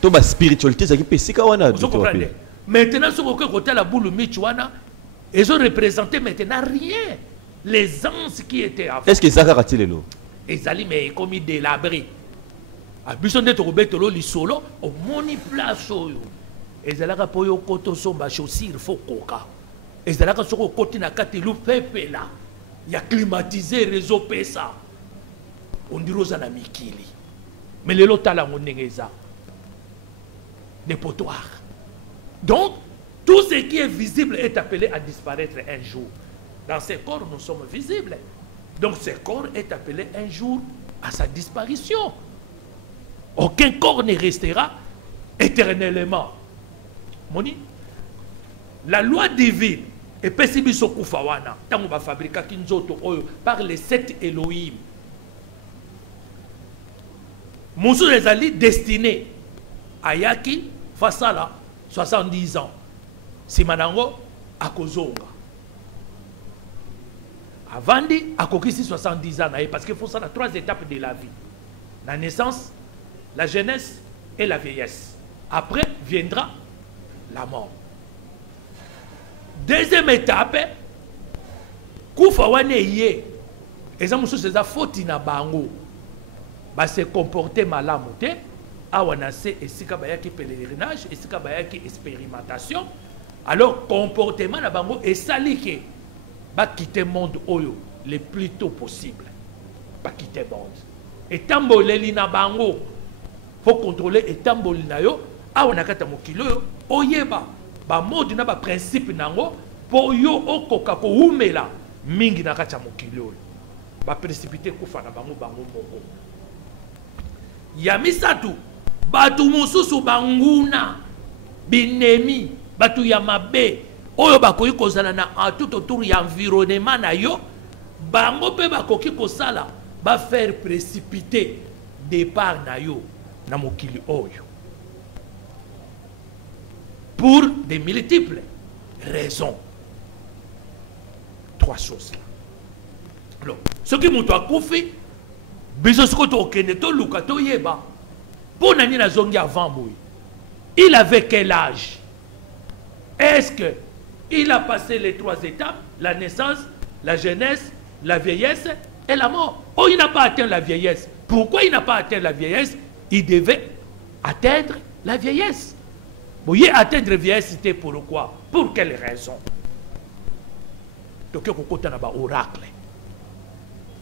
To ba spiritualité ça qui peut sika wana. Vous comprenez? Maintenant ce que côté la boule mitch wana ils ont représenté maintenant rien. Les anges qui étaient avant. Est-ce que ça a raté le ils allaient mais comme de l'abri. Abison de tobetolo li solo au moni place oyo. Ezalaka po yo koto somba chaussure faut koka. Ezalaka soko koti na kati lu pepe là. Ya climatisé réseau pesa. On dirait aux na mikili. Mais le lotala monengeza. Des potoirs. Donc tout ce qui est visible est appelé à disparaître un jour. Dans ces corps nous sommes visibles. Donc ce corps est appelé un jour à sa disparition. Aucun corps ne restera éternellement. Moni, la loi divine est pessibiso kufawana. Tant on va fabriquer kinzoto par les 7 Elohim. Moussou les ali destiné à Yaki face à la 70 ans. Simanango à Kozonga. Avandi a kokisi 70 ans parce qu'il faut ça dans 3 étapes de la vie. La naissance, la jeunesse et la vieillesse. Après viendra la mort. Deuxième étape, kufa wane ye. Eza musu seza foti na bango. Ba se comporter malamote. Awana se esika bayaki pèlerinage, esika bayaki expérimentation. Alors comportement na bango esalike ba quitter monde oyo le plus tôt possible. Ba quitter monde. Et tamboleli na bango faut contrôler et tamboli na yo awana kata mokilo yo oyeba ba mode na ba principe nango po yo okoka ko umela mingi na kata mokilo yo ba précipiter kufa na bango moko. Ya misatu batu mususu banguna binemi batu ya mabe oyo bakoki kozala na tout autour ya environnement na yo bango pe bakoki kosala ba faire précipiter départ na yo na mokili oyo pour des multiples raisons. 3 choses là. Alors ce qui monte à koufi biso siko to okende to luka to yeba pour nani na zongi avant boy il avait quel âge? Est-ce que il a passé les 3 étapes, la naissance, la jeunesse, la vieillesse et la mort? Oh, il n'a pas atteint la vieillesse. Pourquoi il n'a pas atteint la vieillesse? Il devait atteindre la vieillesse. Vous voyez, atteindre la vieillesse, c'était pourquoi? Pour quelle raison? Donc, il faut qu'on ait un oracle.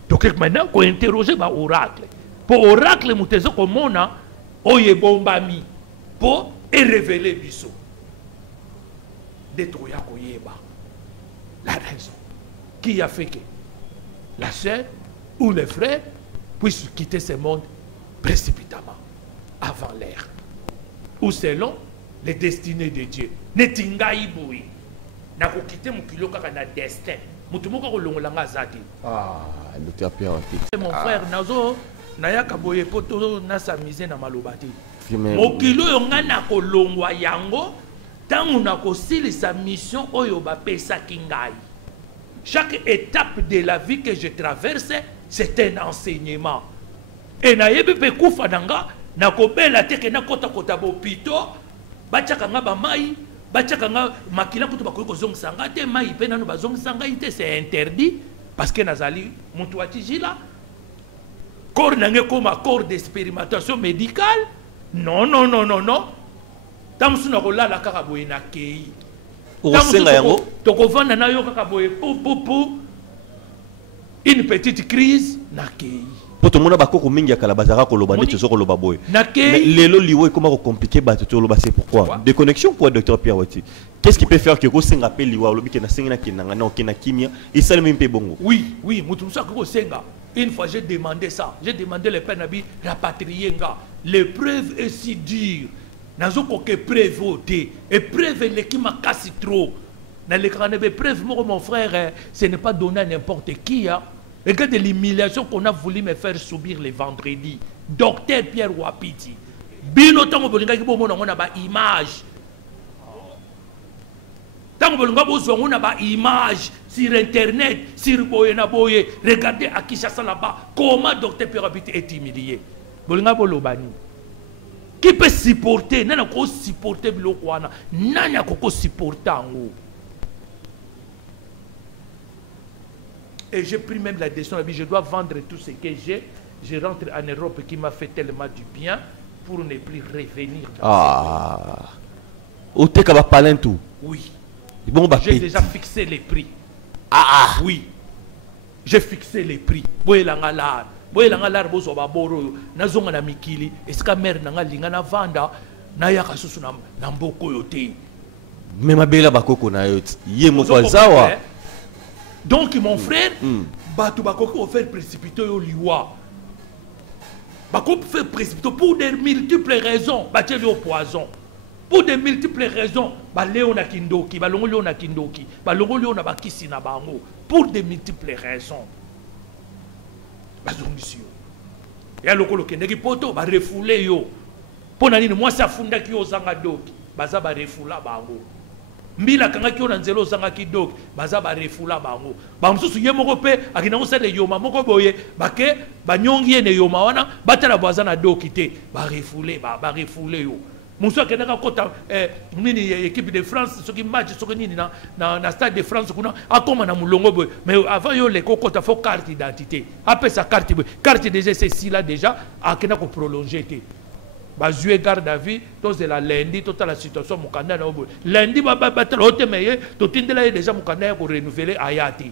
Donc, maintenant, on interroge l'oracle. Pour l'oracle, nous avons comme on a bombami pour révéler biso. Détruire la raison qui a fait que la sœur ou le frère puissent quitter ce monde précipitamment avant l'heure ou selon les destinées de Dieu. Netingai boui na ko quitter mon kilo kaka na destin mutumoko ko longolanga zaki docteur Pierre mon frère nazo nayaka boye poto na samize na malobati mon kilo yonga na ko longwa yango. Tant on a aussi sa mission oyo bapesa kingai. Chaque étape de la vie que je traverse, c'est un enseignement. Et na yebi pe kufa nanga na ko bela teke na kota kota bopito bachaka nga ba mai bachaka nga makila kutu bakoki kozong sanga te mai pe nanu bazong sanga ite c'est interdit parce que nazali mutu atijila corps nangé comme corps d'expérimentation médicale. Non non non non non. Tamsuna kolala kaka boye na kei. Osenga yango tokovanda na yo kaka boye pou une petite crise na kei. Poto mona bakoko mingi ya kala bazaka koloba neti zo koloba boye. Mais lelo liwo comment compliqué ba to loba c'est pourquoi? Déconnexion quoi docteur Pierre Wati. Qu'est-ce qui peut faire que ko senga pe liwa lobi ke na senga kinanga na okina kimia et ça même pe bongo? Oui, oui, mutu ça ko senga. Une fois j'ai demandé ça, j'ai demandé le père Nabi rapatrier nga. L'épreuve est si dure. Nazo koke preuve ote et preuve le qui m'a cassé trop Dans les grandes preuves, mon frère, ce n'est pas donné à n'importe qui. Hein. Regarde l'humiliation qu'on a voulu me faire subir le vendredi. Docteur Pierre Wapiti. Bino tango bolinga ki bomona ngona ba image. Tango bolinga bozo ngona ba image sur internet, sur boye na boye. Regardez à Kinshasa là-bas comment docteur Pierre Wapiti est humilié. Bolinga bolobani. Qui peut supporter? Nana ko supporter biloko wana. Nana ko supporter ngo. Et j'ai pris même la décision, je dois vendre tout ce que j'ai. Je rentre en Europe qui m'a fait tellement du bien pour ne plus revenir. Au te kaba palin tout. Oui. Bon, bah, j'ai déjà fixé les prix. Oui. J'ai fixé les prix. Boyelangalar. Boyelangalar bozo baboro. Nazonga na mikili. Eska mer nanga linga na vanda. Na yaka susu na mboko yote. Mais ma belle bakoko na yot. Yé mo kwa zawa. Donc mon frère, Batou Bakoko faire précipiter au liwa. Bakoko fait précipiter pour des multiples raisons. Batel au poison. Pour des multiples raisons. Baléo na kindoki, balongo na kindoki, balongo na bakisi na bango. Pour des multiples raisons. Bazongisio. Ya lokolo kendeki poto ba refoulé yo. Pona nini moi ça funda ki ozanga doki. Baza ba refoula bango. Mbila kanga kyo na nzelo zanga kidok baza ba refula bango ba msusu ye moko pe akina ko sele yoma moko boye bake banyongi ne yoma wana batala baza na dokite ba refule yo muso akenda ka kota nini équipe de France soki match soki nini na stade de France kuna akoma na mulongo boye mais avant yo le kokota fo carte d'identité après sa carte déjà c'est si là déjà akena ko prolonger te. Bazoué garde à vie, tous la lundi, toute la situation mon candidat na obo. Lundi ba battre hote meye, to tindela déjà mon candidat pour renouveler ayati.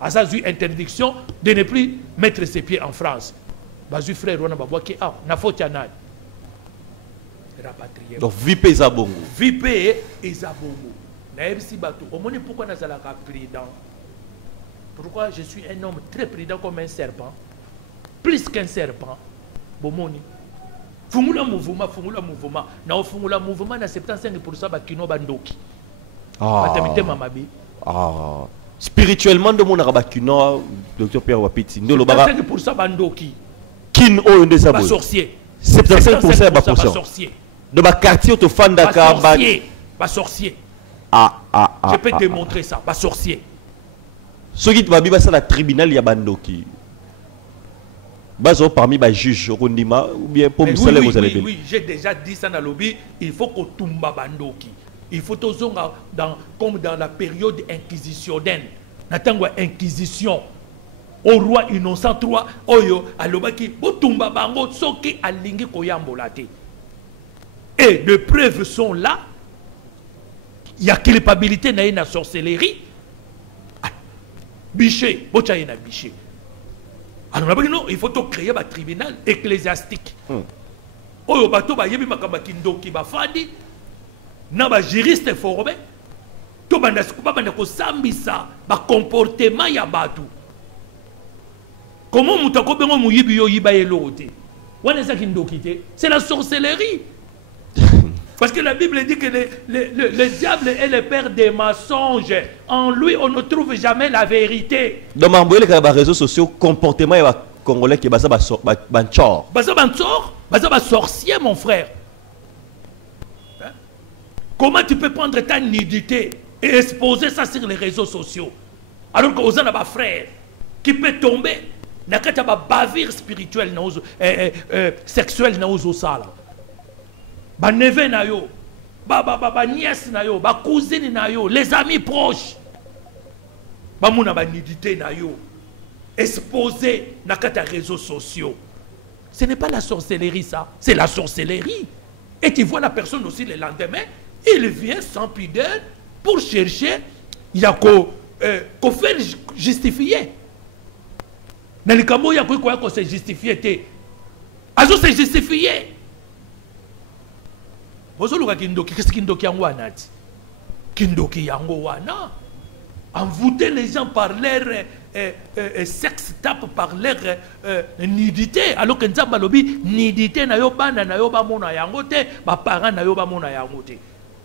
Asa zui interdiction de ne plus mettre ses pieds en France. Bazou frère wana ba boki na faute yana. Rapatrier. Donc VIP ezabongo. VIP ezabongo. Na ebisi bato, au moins pourquoi nazalaka prudent. Pourquoi je suis un homme très prudent comme un serpent. Plus qu'un serpent. Bomoni. Fungula mouvement. Na fungula mouvement na 75% ba kino bandoki. Batamite mamabi. Spirituellement de mon araba kino docteur Pierre Wapiti ndolo baba 75% bandoki. Kin o ndesa ba sorcier. 75% ba sorcier. De ba quartier to fanda ka ba sorcier. Je peux démontrer ça, ba sorcier. Ce qui va bien ça la tribunal ya bandoki. Bazo parmi les juges ou bien pour me saler vous allez oui, j'ai déjà dit ça dans le lobby, il faut qu'on tombe bandoki. Il faut toujours comme dans la période inquisitionnelle. Natangwa inquisition au roi Innocent III oyo alobaki botumba bango soki alingi koyambolate. Et les preuves sont là. Il y a culpabilité na une sorcellerie. Biché, bochaye na biché. Alors, non, il faut créer un tribunal ecclésiastique. Oyo bato ba yebi makamba kindoki ba fadi na ba juriste formé to banda ko sambisa ba comportement ya bato. Comment mutako bengo muyibi yo yiba elote? Wana za kindoki te, c'est la sorcellerie. Parce que la Bible dit que le diable est le père des mensonges. En lui, on ne trouve jamais la vérité. Donc, les réseaux sociaux, comportement congolais qui est basé sur banchor. Basé sorcier, mon frère. Hein? Comment tu peux prendre ta nudité et exposer ça sur les réseaux sociaux? Alors que vous avez un frère qui peut tomber dans une bavure spirituelle, sexuelle, dans une salle. Ba neveu na yo, ba nièce na yo, ba cousine na yo, les amis proches. Ba mouna ba nudité na yo, exposé na kata réseaux sociaux. Ce n'est pas la sorcellerie ça, c'est la sorcellerie. Et tu vois la personne aussi le lendemain, il vient sans pudeur pour chercher, il y a qu'au faire justifier. Dans le Cameroun, il y a quoi se justifier. Azo se justifier. Bozoluka kindoki, qu'est-ce kindoki yango wana? Kindoki yango wana. Envoûter les gens par leur sexe tape, par leur nudité. Alors que Nzamba lobi nudité na yo bana na yo ba mona yango te, ba parents na yo ba mona yango te.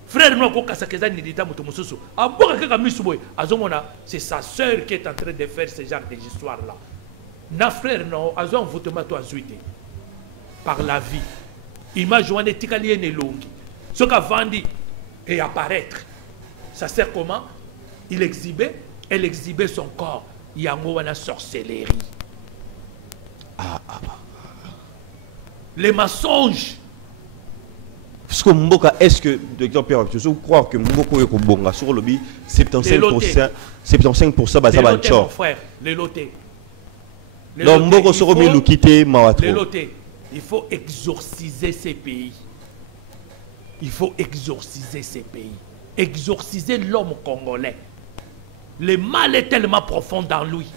frère no ko kasakeza ni dita moto mosusu aboka kaka misuboy azomona c'est sa sœur qui est en train de faire ce genre d'histoire là na frère no azo envoûtement to azuite par la vie image wana tikali ene longi soka vandi et apparaître ça sert comment elle exhibait son corps yango wana sorcellerie les mensonges. Parce que Mboka, est-ce que, docteur Pierre, je crois que Mboko est bonga sur le bi 75% basa banchor. Mon frère, les lotés. Donc Mboko sur le bi quitter Mawatro. Les lotés. Il faut exorciser ces pays. Il faut exorciser ces pays. Exorciser l'homme congolais. Le mal est tellement profond dans lui.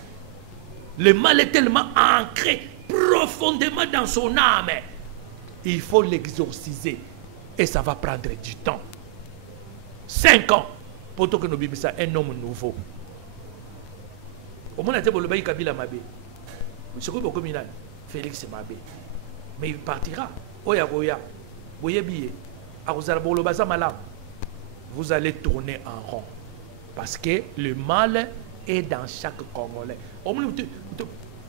Le mal est tellement ancré profondément dans son âme. Il faut l'exorciser. Et ça va prendre du temps. 5 ans. Pour que nous vivions un homme nouveau. Au moins, on a dit Kabila Mabé. Monsieur Kobokominan, Félix Mabé. Mais il partira. Oya Goya. Vous allez tourner en rond. Parce que le mal est dans chaque Congolais. Au moins,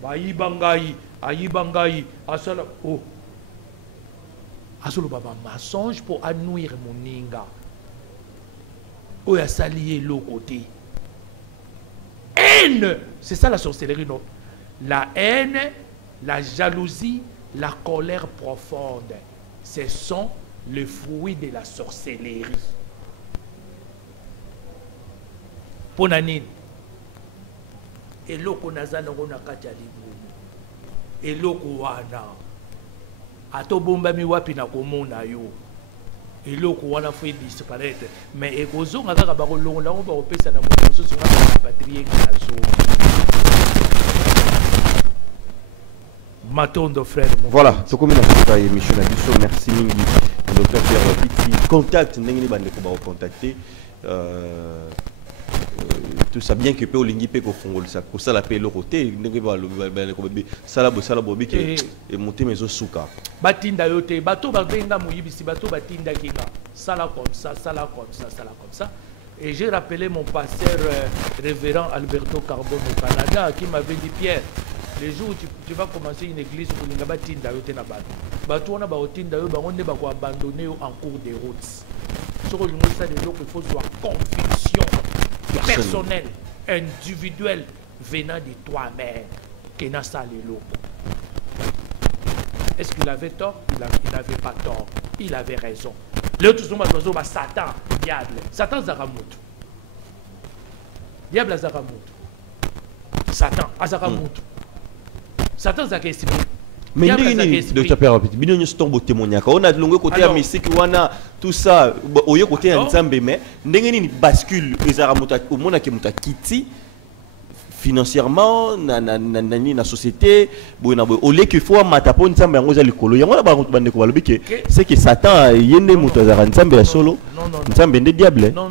Aïbangaï, Aïbangaï, Asala. Oh. Asolo baba mensonge pour annuire mon ninga. Ou a salié l'autre côté. Haine, c'est ça la sorcellerie, non? La haine, la jalousie, la colère profonde, ce sont les fruits de la sorcellerie. Ponanine. Et l'autre nazana on a katalibu. Et l'autre wana. Ato bomba mi wapi na komona yo eloko wana fait disparaître mais ekozonga kaka bakolongola ngo bakopesa na moto mosusu nga patrie kazo Matondo frère voilà tokomi na kota émission na biso merci mingi docteur Pierre Wapiti contact ndenge ni bande ko ba contacter tout ça bien que pe olingi pe ko fongol ça ko sala pe lokote ndenge ba lo ba ko be sala bobi ke et monter mes osuka batinda yote bato babenga muyibisi bato batinda kinga sala comme ça et j'ai rappelé mon pasteur révérend Alberto Carbone au Canada qui m'avait dit Pierre les jours où tu vas commencer une église pour linga batinda yote na bato wana ba otinda yo bango ne ba ko abandonner en cours de route sur le monde ça de l'eau il faut soit conviction personnel, individuel, venant de toi-même, qui n'a pas les locaux. Est-ce qu'il avait tort? Il n'avait pas tort. Il avait raison. L'autre jour, Satan, diable. Satan Zaramout. Diable Zaramout. Satan Azaramout. Satan Zakessi. Mais docteur Pierre Wapiti, nous sommes témoignage. On a de longue côté à mystique, on a tout ça, au côté à Nzambe, mais nous avons une bascule, au monde qui est quitté financièrement, dans la société, au lieu qu'il faut matapo Nzambe, on a le colo. Il y a un c'est que Satan, il y a des moutons à Nzambe solo, Nzambe des diables. Non.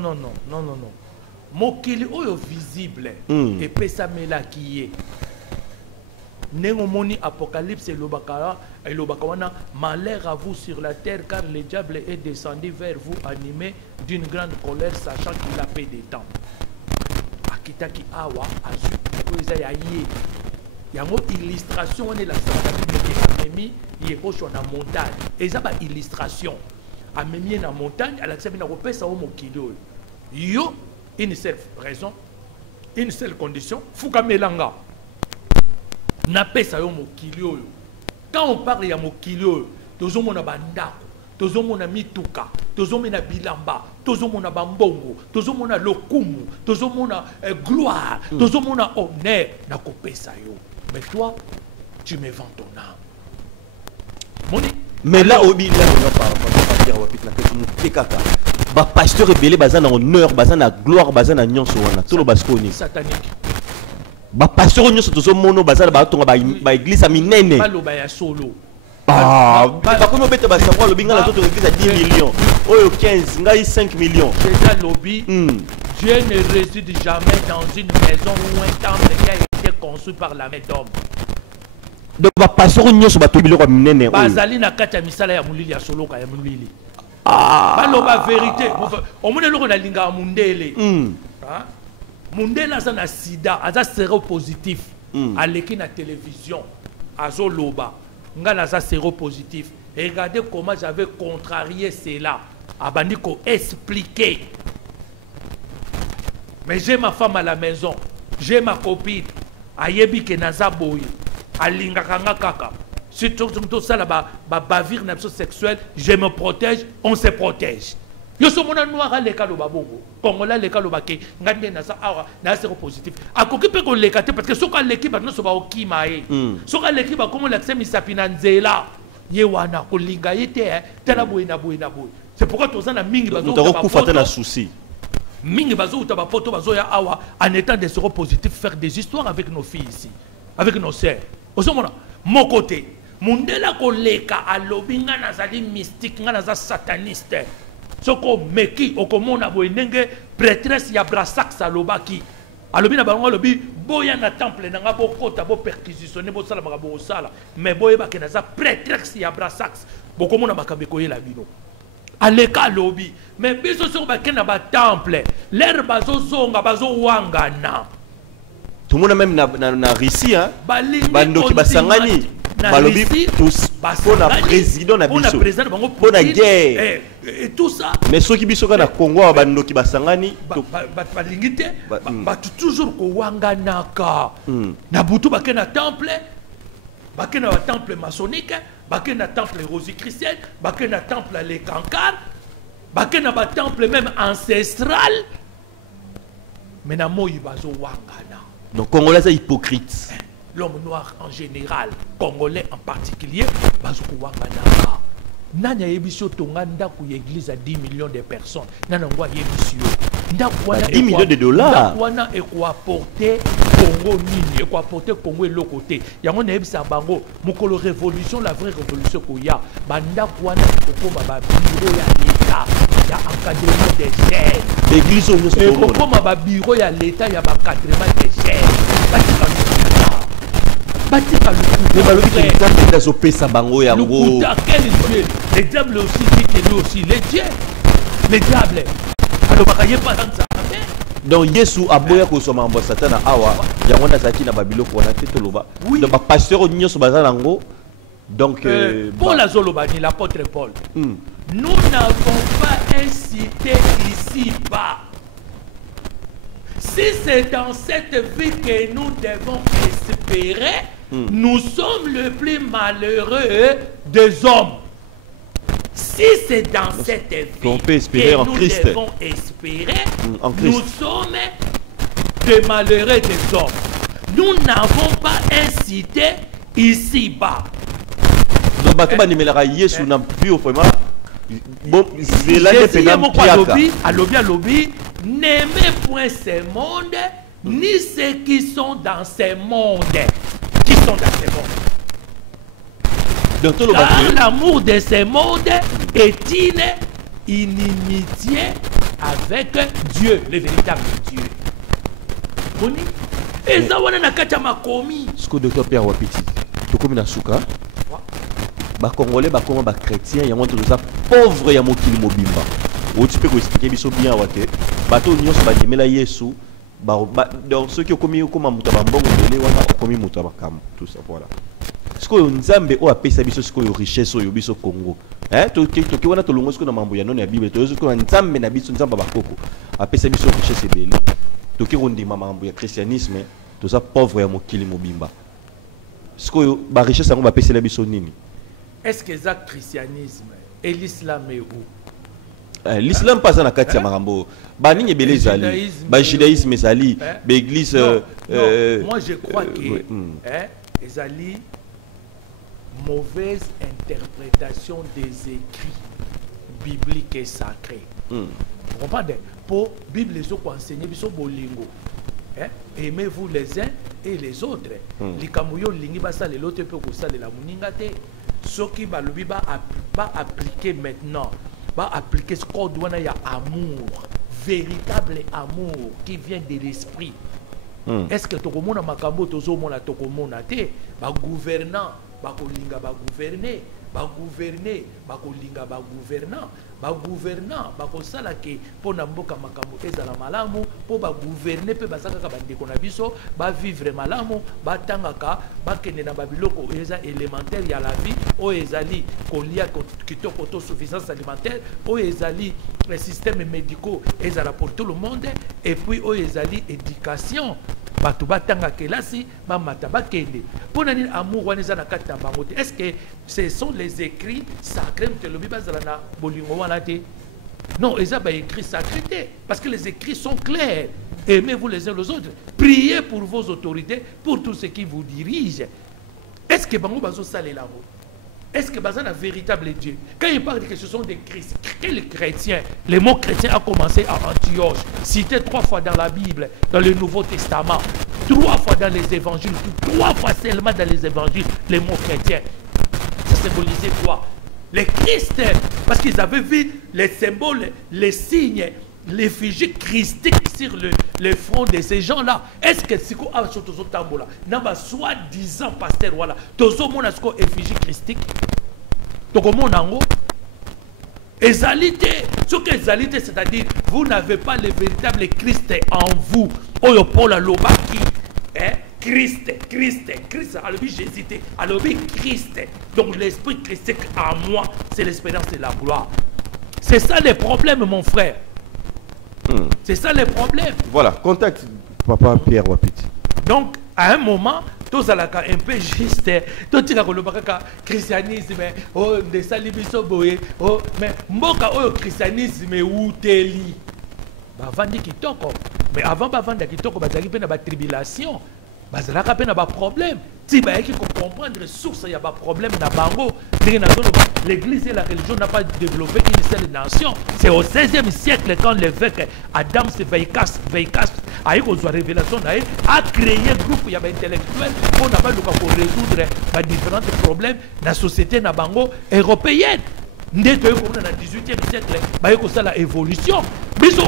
Mokili oyo visible, et pesamela qui est. Nengomoni Apocalypse et l'Obakawana, malheur à vous sur la terre, car le diable est descendu vers vous animé d'une grande colère, sachant qu'il a fait des temps. Akitaki awa, azu, il y a une illustration, on est là, Amemi, il est proche en montagne. Et ça, une illustration. Amemi en montagne, à l'accepter na repère ça au mokilo. Yo, une seule raison, une seule condition, Fukamelanga. Quand on parle de Mokilio, tous mon bandako, tous mon mituka, tous mon bilamba, tous mon bambongo, tous mon lokumu, tous mon gloire, tous mon honneur, na kopesa yo. Mais toi, tu me vends ton âme. Mais là, au milieu, on va pasteur rebelle, bazan honneur, bazan gloire, bazan nyonso wana, tout le basconi. Satanique. Ba pasteur nyonso tozo mono bazala ba tonga ba église minene baloba ya solo ba komo beta ba savoir le binga la toto église à 10 millions oyo 15 ngai 5 millions déjà lobby Dieu ne réside jamais dans une maison ou un temple qui a été construit par la main d'homme. Donc ba pasteur nyonso ba to biloko minene bazali na kati ya misala ya mulili ya solo ka ya mulili baloba vérité omona loko na linga mundele mundele aza na sida aza séropositif aleki na télévision azoloba nga naza séropositif. Regardez comment j'avais contrarié cela abandi ko expliquer. Mais j'ai ma femme à la maison, j'ai ma copine ayebi ke naza boye alinga kanga kaka. Surtout ça là bavir na sexuelle, je me protège, on se protège. Yo so mona noir aleka lo babongo. Congolais leka lo bake ngande na sa awa na séropositif. Akoki pe ko leka te parce que soka leki ba no so ba okima e. Soka leki ba comme l'accès misapina nzela. Ye wana ko linga yete tala boye na boye na boye. C'est pourquoi tous na mingi bazo ta ko fata na souci. Mingi bazo ta ba poto bazo ya awa en étant des séropositifs faire des histoires avec nos filles ici, avec nos sœurs. Oso mona mon côté Mundela koleka alobi nga nazali mystique nga naza sataniste. Soko meki okomona boyenenge prêtresse ya Brassax alobaki. Alobi na bango alobi boya na temple na nga bokota bo perquisitionner bo sala makabo sala. Mais boye ba ke naza prêtresse ya Brassax. Bokomona makambe koyela bino. Aleka alobi. Mais biso soko ba ke na ba temple. L'air bazo zonga bazo wangana. Tout le monde même na Russie hein. Bandoki basangani. Balobi tous pour la président na biso pour la guerre et tout ça mais ceux qui biso na Congo bandoki basangani balingite ba toujours ko wanganaka na butu bakena temple bakena temple maçonnique bakena temple rosicrucienne bakena temple les cancans bakena ba temple même ancestral mais na moyi bazo wangana donc Congolais c'est hypocrite. L'homme noir en général, Congolais en particulier, bazuku wanganaka. Nanya yebisio tonganda ku église à 10 millions de personnes. Nana ngwa yebisio. Ndakwana 10 millions de dollars. Ndakwana e ko apporter Congo nini, e ko apporter Congo de l'autre côté. Yango na yebisa bango mukolo révolution, la vraie révolution ko ya. Bandakwana ko ba bureau ya l'état, ya encadrement des jeunes. L'église au et ko ba bureau ya l'état ya encadrement des jeunes. Les diables aussi dit que nous aussi, les dieux, les diables. Alors, donc, Yesu a boya ko soma ambassadeur na awa, yango zaki na babilo ko na tetoloba. Donc, pasteur nyoso bazanango. Donc, Paul Azolobani, l'apôtre Paul. Nous n'avons pas incité ici-bas. Si c'est dans cette vie que nous devons espérer, nous sommes le plus malheureux des hommes. Si c'est dans cette vie que nous devons espérer, nous sommes des malheureux des hommes. Nous n'avons pas incité ici-bas. Donc, Yesu n'a plus au vraiment. Bon, c'est là Alobi, n'aimez point ce monde, ni ceux qui sont dans ce monde. Qui sont dans ce monde. Car l'amour de ce monde est une inimitié avec Dieu, le véritable Dieu. Et ça, on a un makomi. Ce que le docteur Pierre Wapiti, tu comme na souka. Ba Congolais, ba comment ba chrétien, ya montre ça pauvre ya mokili mobimba. O tu peux expliquer biso bien wate. Bato nyos ba dimela Yesu, ba donc ceux qui ont commis comme muta ba mbongo dele wana commis muta ba kam tout ça voilà. Ce que nzambe o apesa biso ce que richesse yo biso Congo. Hein to ki wana to longo ce que na mambo ya non ya Bible to ce que nzambe na biso nzamba ba koko. Apesa biso richesse ebele. To ki rondima mambo ya christianisme, to ça pauvre ya mokili mobimba. Ce que ba richesse ngo ba pesa biso nini? Est-ce que ça christianisme et l'islam est où? L'islam passe dans la carte Marambo. Bani et Belezali, judaïsme Zali, l'église. Moi je crois que Zali mauvaise interprétation des écrits bibliques et sacrés. Vous comprenez? Pour Bible les autres enseigner biso bolingo. Aimez-vous les uns et les autres. Les kamouyo lingi basa les l'autre peut que ça de la muningate. Ce qui va appliquer maintenant, va appliquer ce qu'on doit y a amour, véritable amour qui vient de l'esprit. Est-ce que tout le monde a makambo tozo mona tokomona te ba gouvernant ba kolinga ba gouverner bagouverner bakolinga bagouvernant bagouvernant bakosala ke mpona mboka makambo ezala malamu mpo bagouverner mpe baza kaka bandeko na biso bavivre malamu batangaka bakende na babiloko eza élémentaire ya la vie oyo ezali kolia kitoko to suffisance alimentaire oyo ezali les systèmes médicaux ezala pour tout le monde et puis oyo ezali éducation bato batanga kelasi bamata bakende mpona nini amour wana eza na kati na bango te. Est-ce que ce sont les écrits sacrés mtelobi bazala na bolingo wana te? Non, eza ba écrits sacrés te, parce que les écrits sont clairs. Aimez-vous les uns les autres, priez pour vos autorités, pour tous ceux qui vous dirigent. Est-ce que bango bazo sale là? Est-ce que Bazan a un véritable Dieu? Quand il parle que ce sont des chrétiens, quels chrétiens? Le mot chrétien a commencé à Antioche, cité 3 fois dans la Bible, dans le Nouveau Testament, 3 fois dans les évangiles, 3 fois seulement dans les évangiles, les mots chrétiens. Ça symbolisait quoi? Les Christ, parce qu'ils avaient vu les symboles, les signes, l'effigie christique sur le front de ces gens-là. Est-ce que si on a ce tambola, n'a soi-disant pasteur, voilà, tozo mon asko effigie christique, donc mon ango, exalité, ce que exalité, c'est-à-dire vous n'avez pas le véritable Christ en vous. Oyo Paul Lobaki, Christ, alors Jésus, alors Christ. Donc l'esprit christique en moi, c'est l'espérance et la gloire. C'est ça le problème, mon frère. C'est ça le problème. Voilà, contacte Papa Pierre Wapit. Donc, à un moment, tout ça là, un peu juste, tout ça là, christianisme, oh, des salibiso boye, oh, mais mboka oh christianisme ou teli. Bah vandi kitoko, mais avant bah vandi kitoko, bah zali pena ba tribulation, bah zala ka pena ba problème. Si bah qui comprendre source, il y a pas problème na bango. L'église et la religion n'a pas développé une seule nation. C'est au 16e siècle quand l'évêque Adam Veikas a eu une révélation, a créé un groupe intellectuel pour résoudre les différents problèmes de la société na bango européenne. Dans le 18e siècle, il y a l'évolution. Mais il y a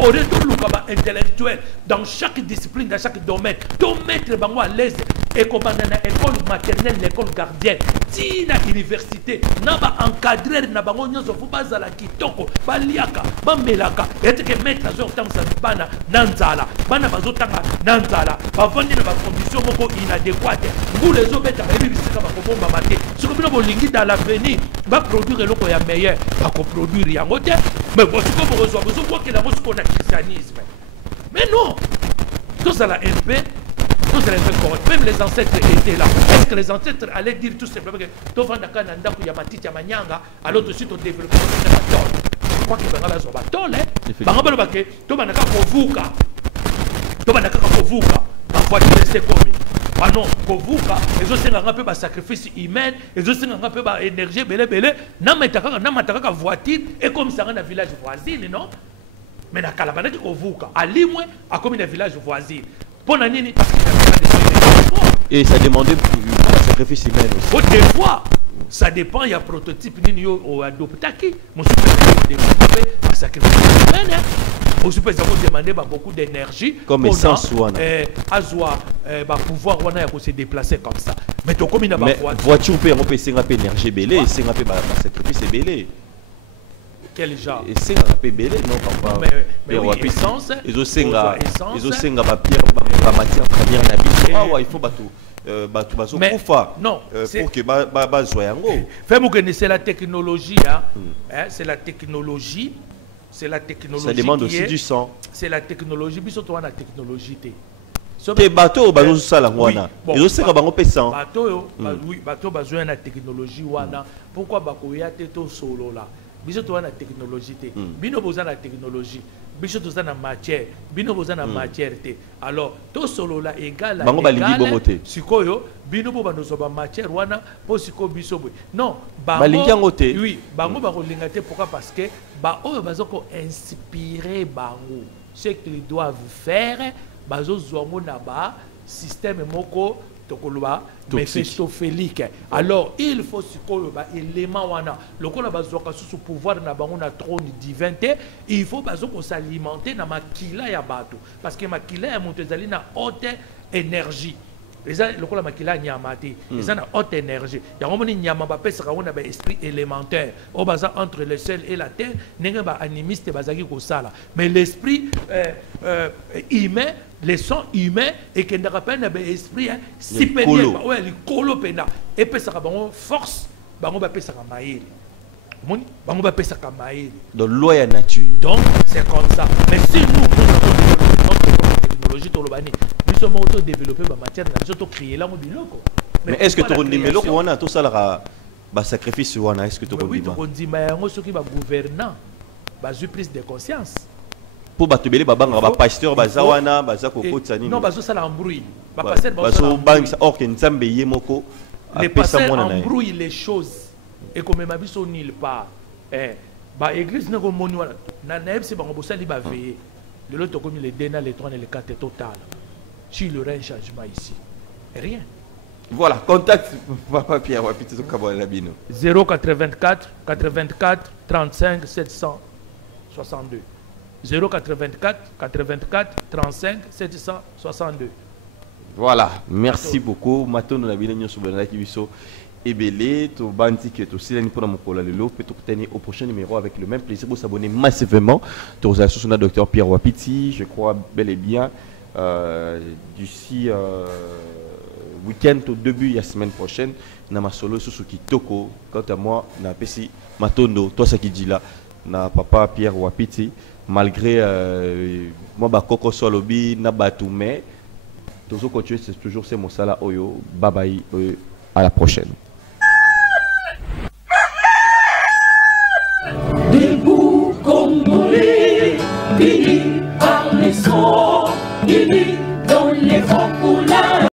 intellectuel dans chaque discipline, dans chaque domaine. Tout mettre à l'aise. Et comme dans l'école maternelle, l'école gardienne, si dans l'université, n'a pas encadré, n'a pas encadré, la kitoko, baliaka, bamelaka, et que mettre à jour tant ça bana nanzala, bana bazotanga nanzala, bavandi na ba condition moko inadéquate. Vous les autres bêtes à l'église, ba komomba maté. Ce que vous voulez dans l'avenir, va produire le loco ya meilleur, va produire rien côté. Mais vous comme vous reçoivez, vous voyez que la mosque on a christianisme. Mais non, tout ça là un peu. Même les ancêtres étaient là. Est-ce que les ancêtres allaient dire tout simplement que alors tout de suite on développe le bateau? Je crois que les gens ont bateau, ah non, kovuka, les autres ont un peu de sacrifice humain, les autres ont un peu d'énergie, n'a voiture, et comme ça, dans un village voisin, non? Mais dans Kalabana, kovuka, à Limoué, à comme un village voisin. Et ça demandait un sacrifice humain aussi. Des fois, ça dépend, il y a un prototype au adoptaki. Mon super développé un sacrifice humain. Mon super demandé beaucoup d'énergie. Comme essence à pouvoir se déplacer comme ça. Mais comme il n'a pas voiture, on peut faire énergie belé, c'est un peu sacrifice belé. Quel genre? Et c'est un peu belé, non, papa? Mais oui, essence. Ils ont senga pierre, matière première na ah ouais, il faut bateau non, pour que ba zoyango. Fais-moi que c'est la technologie, c'est la technologie, c'est la technologie. Ça demande aussi du sang. C'est la technologie, puis surtout la technologie. Tes bateaux bazo sala wana. Ils ont senga bango pesant. Bateau, oui, bateau besoin de technologie wana. Pourquoi bakoya te to solo là? Biso to na technologie te. Bino boza na technologie. Biso to na matière. Bino boza na matière te. Alors to solo la égal à bango balingi bongo te. Sikoyo bino bo banozo ba matière wana po siko biso bo. Non, balingi yango te. Oui, bango ba kolinga te pourquoi? Parce que ba oyo bazoko inspirer bango. Ce qu'ils doivent faire, bazo zongo na ba système moko méphistophélique. Alors il faut que l'élément wana lokola bazoka sous pouvoir na bango na trône divinité, il faut bazoko s'alimenter na makila ya bato parce que makila ya moto ezali na haute énergie. eza lokola makila nyama te eza na haute énergie yango moni nyama bapesaka ngo na baesprit élémentaire oyo baza entre le ciel et la terre ndenge baanimiste bazalaki kosala mais l'esprit humain les sons humains ekendaka mpe na baesprit supérieur oyo likolo mpenza epesaka bango force bango bapesaka mayele omoni bango bapesaka mayele dans loi ya nature. donc c'est comme ça mais si nous notre technologie tolobani nous sommes auto-développés en matière de nous créer là biloko. Mais est-ce que tu as dit mais là tout ça là sacrifice wana est-ce que tu as dit oui on dit mais on ceux qui va gouvernant bazu prise de conscience pour batubeli babanga ba pasteur bazawana bazako kotsa nini non bazo sala embrouille ba pasteur bazo bank or que nzambe yemoko les pasteurs embrouillent les choses et comme ma biso nulle part ba église ne ko moni wana na nebse bango bosali ba veiller le lot comme les deux les trois et les quatre total. Si il y aurait un changement ici, rien. Voilà, contact Papa Pierre Wapiti Kaboalabino. 084 84 35 762. 084 84 35 762. Voilà, merci beaucoup. Maintenant, nous avons sur le Kibiso Ebele, to bandi que to silani pour mon cola lelo, peut obtenir au prochain numéro avec le même plaisir. Vous s'abonner massivement. Tu as sur le docteur Pierre Wapiti, je crois bel et bien. D'ici week-end au début de la semaine prochaine, na ma solo Susuki Toko. Quant à moi, na pesi Matondo, toi ça qui dit là, na papa Pierre Wapiti, malgré moi ba koko solobi na batume, toujours continuer c'est toujours c'est mon sala oyo. Bye bye, à la prochaine.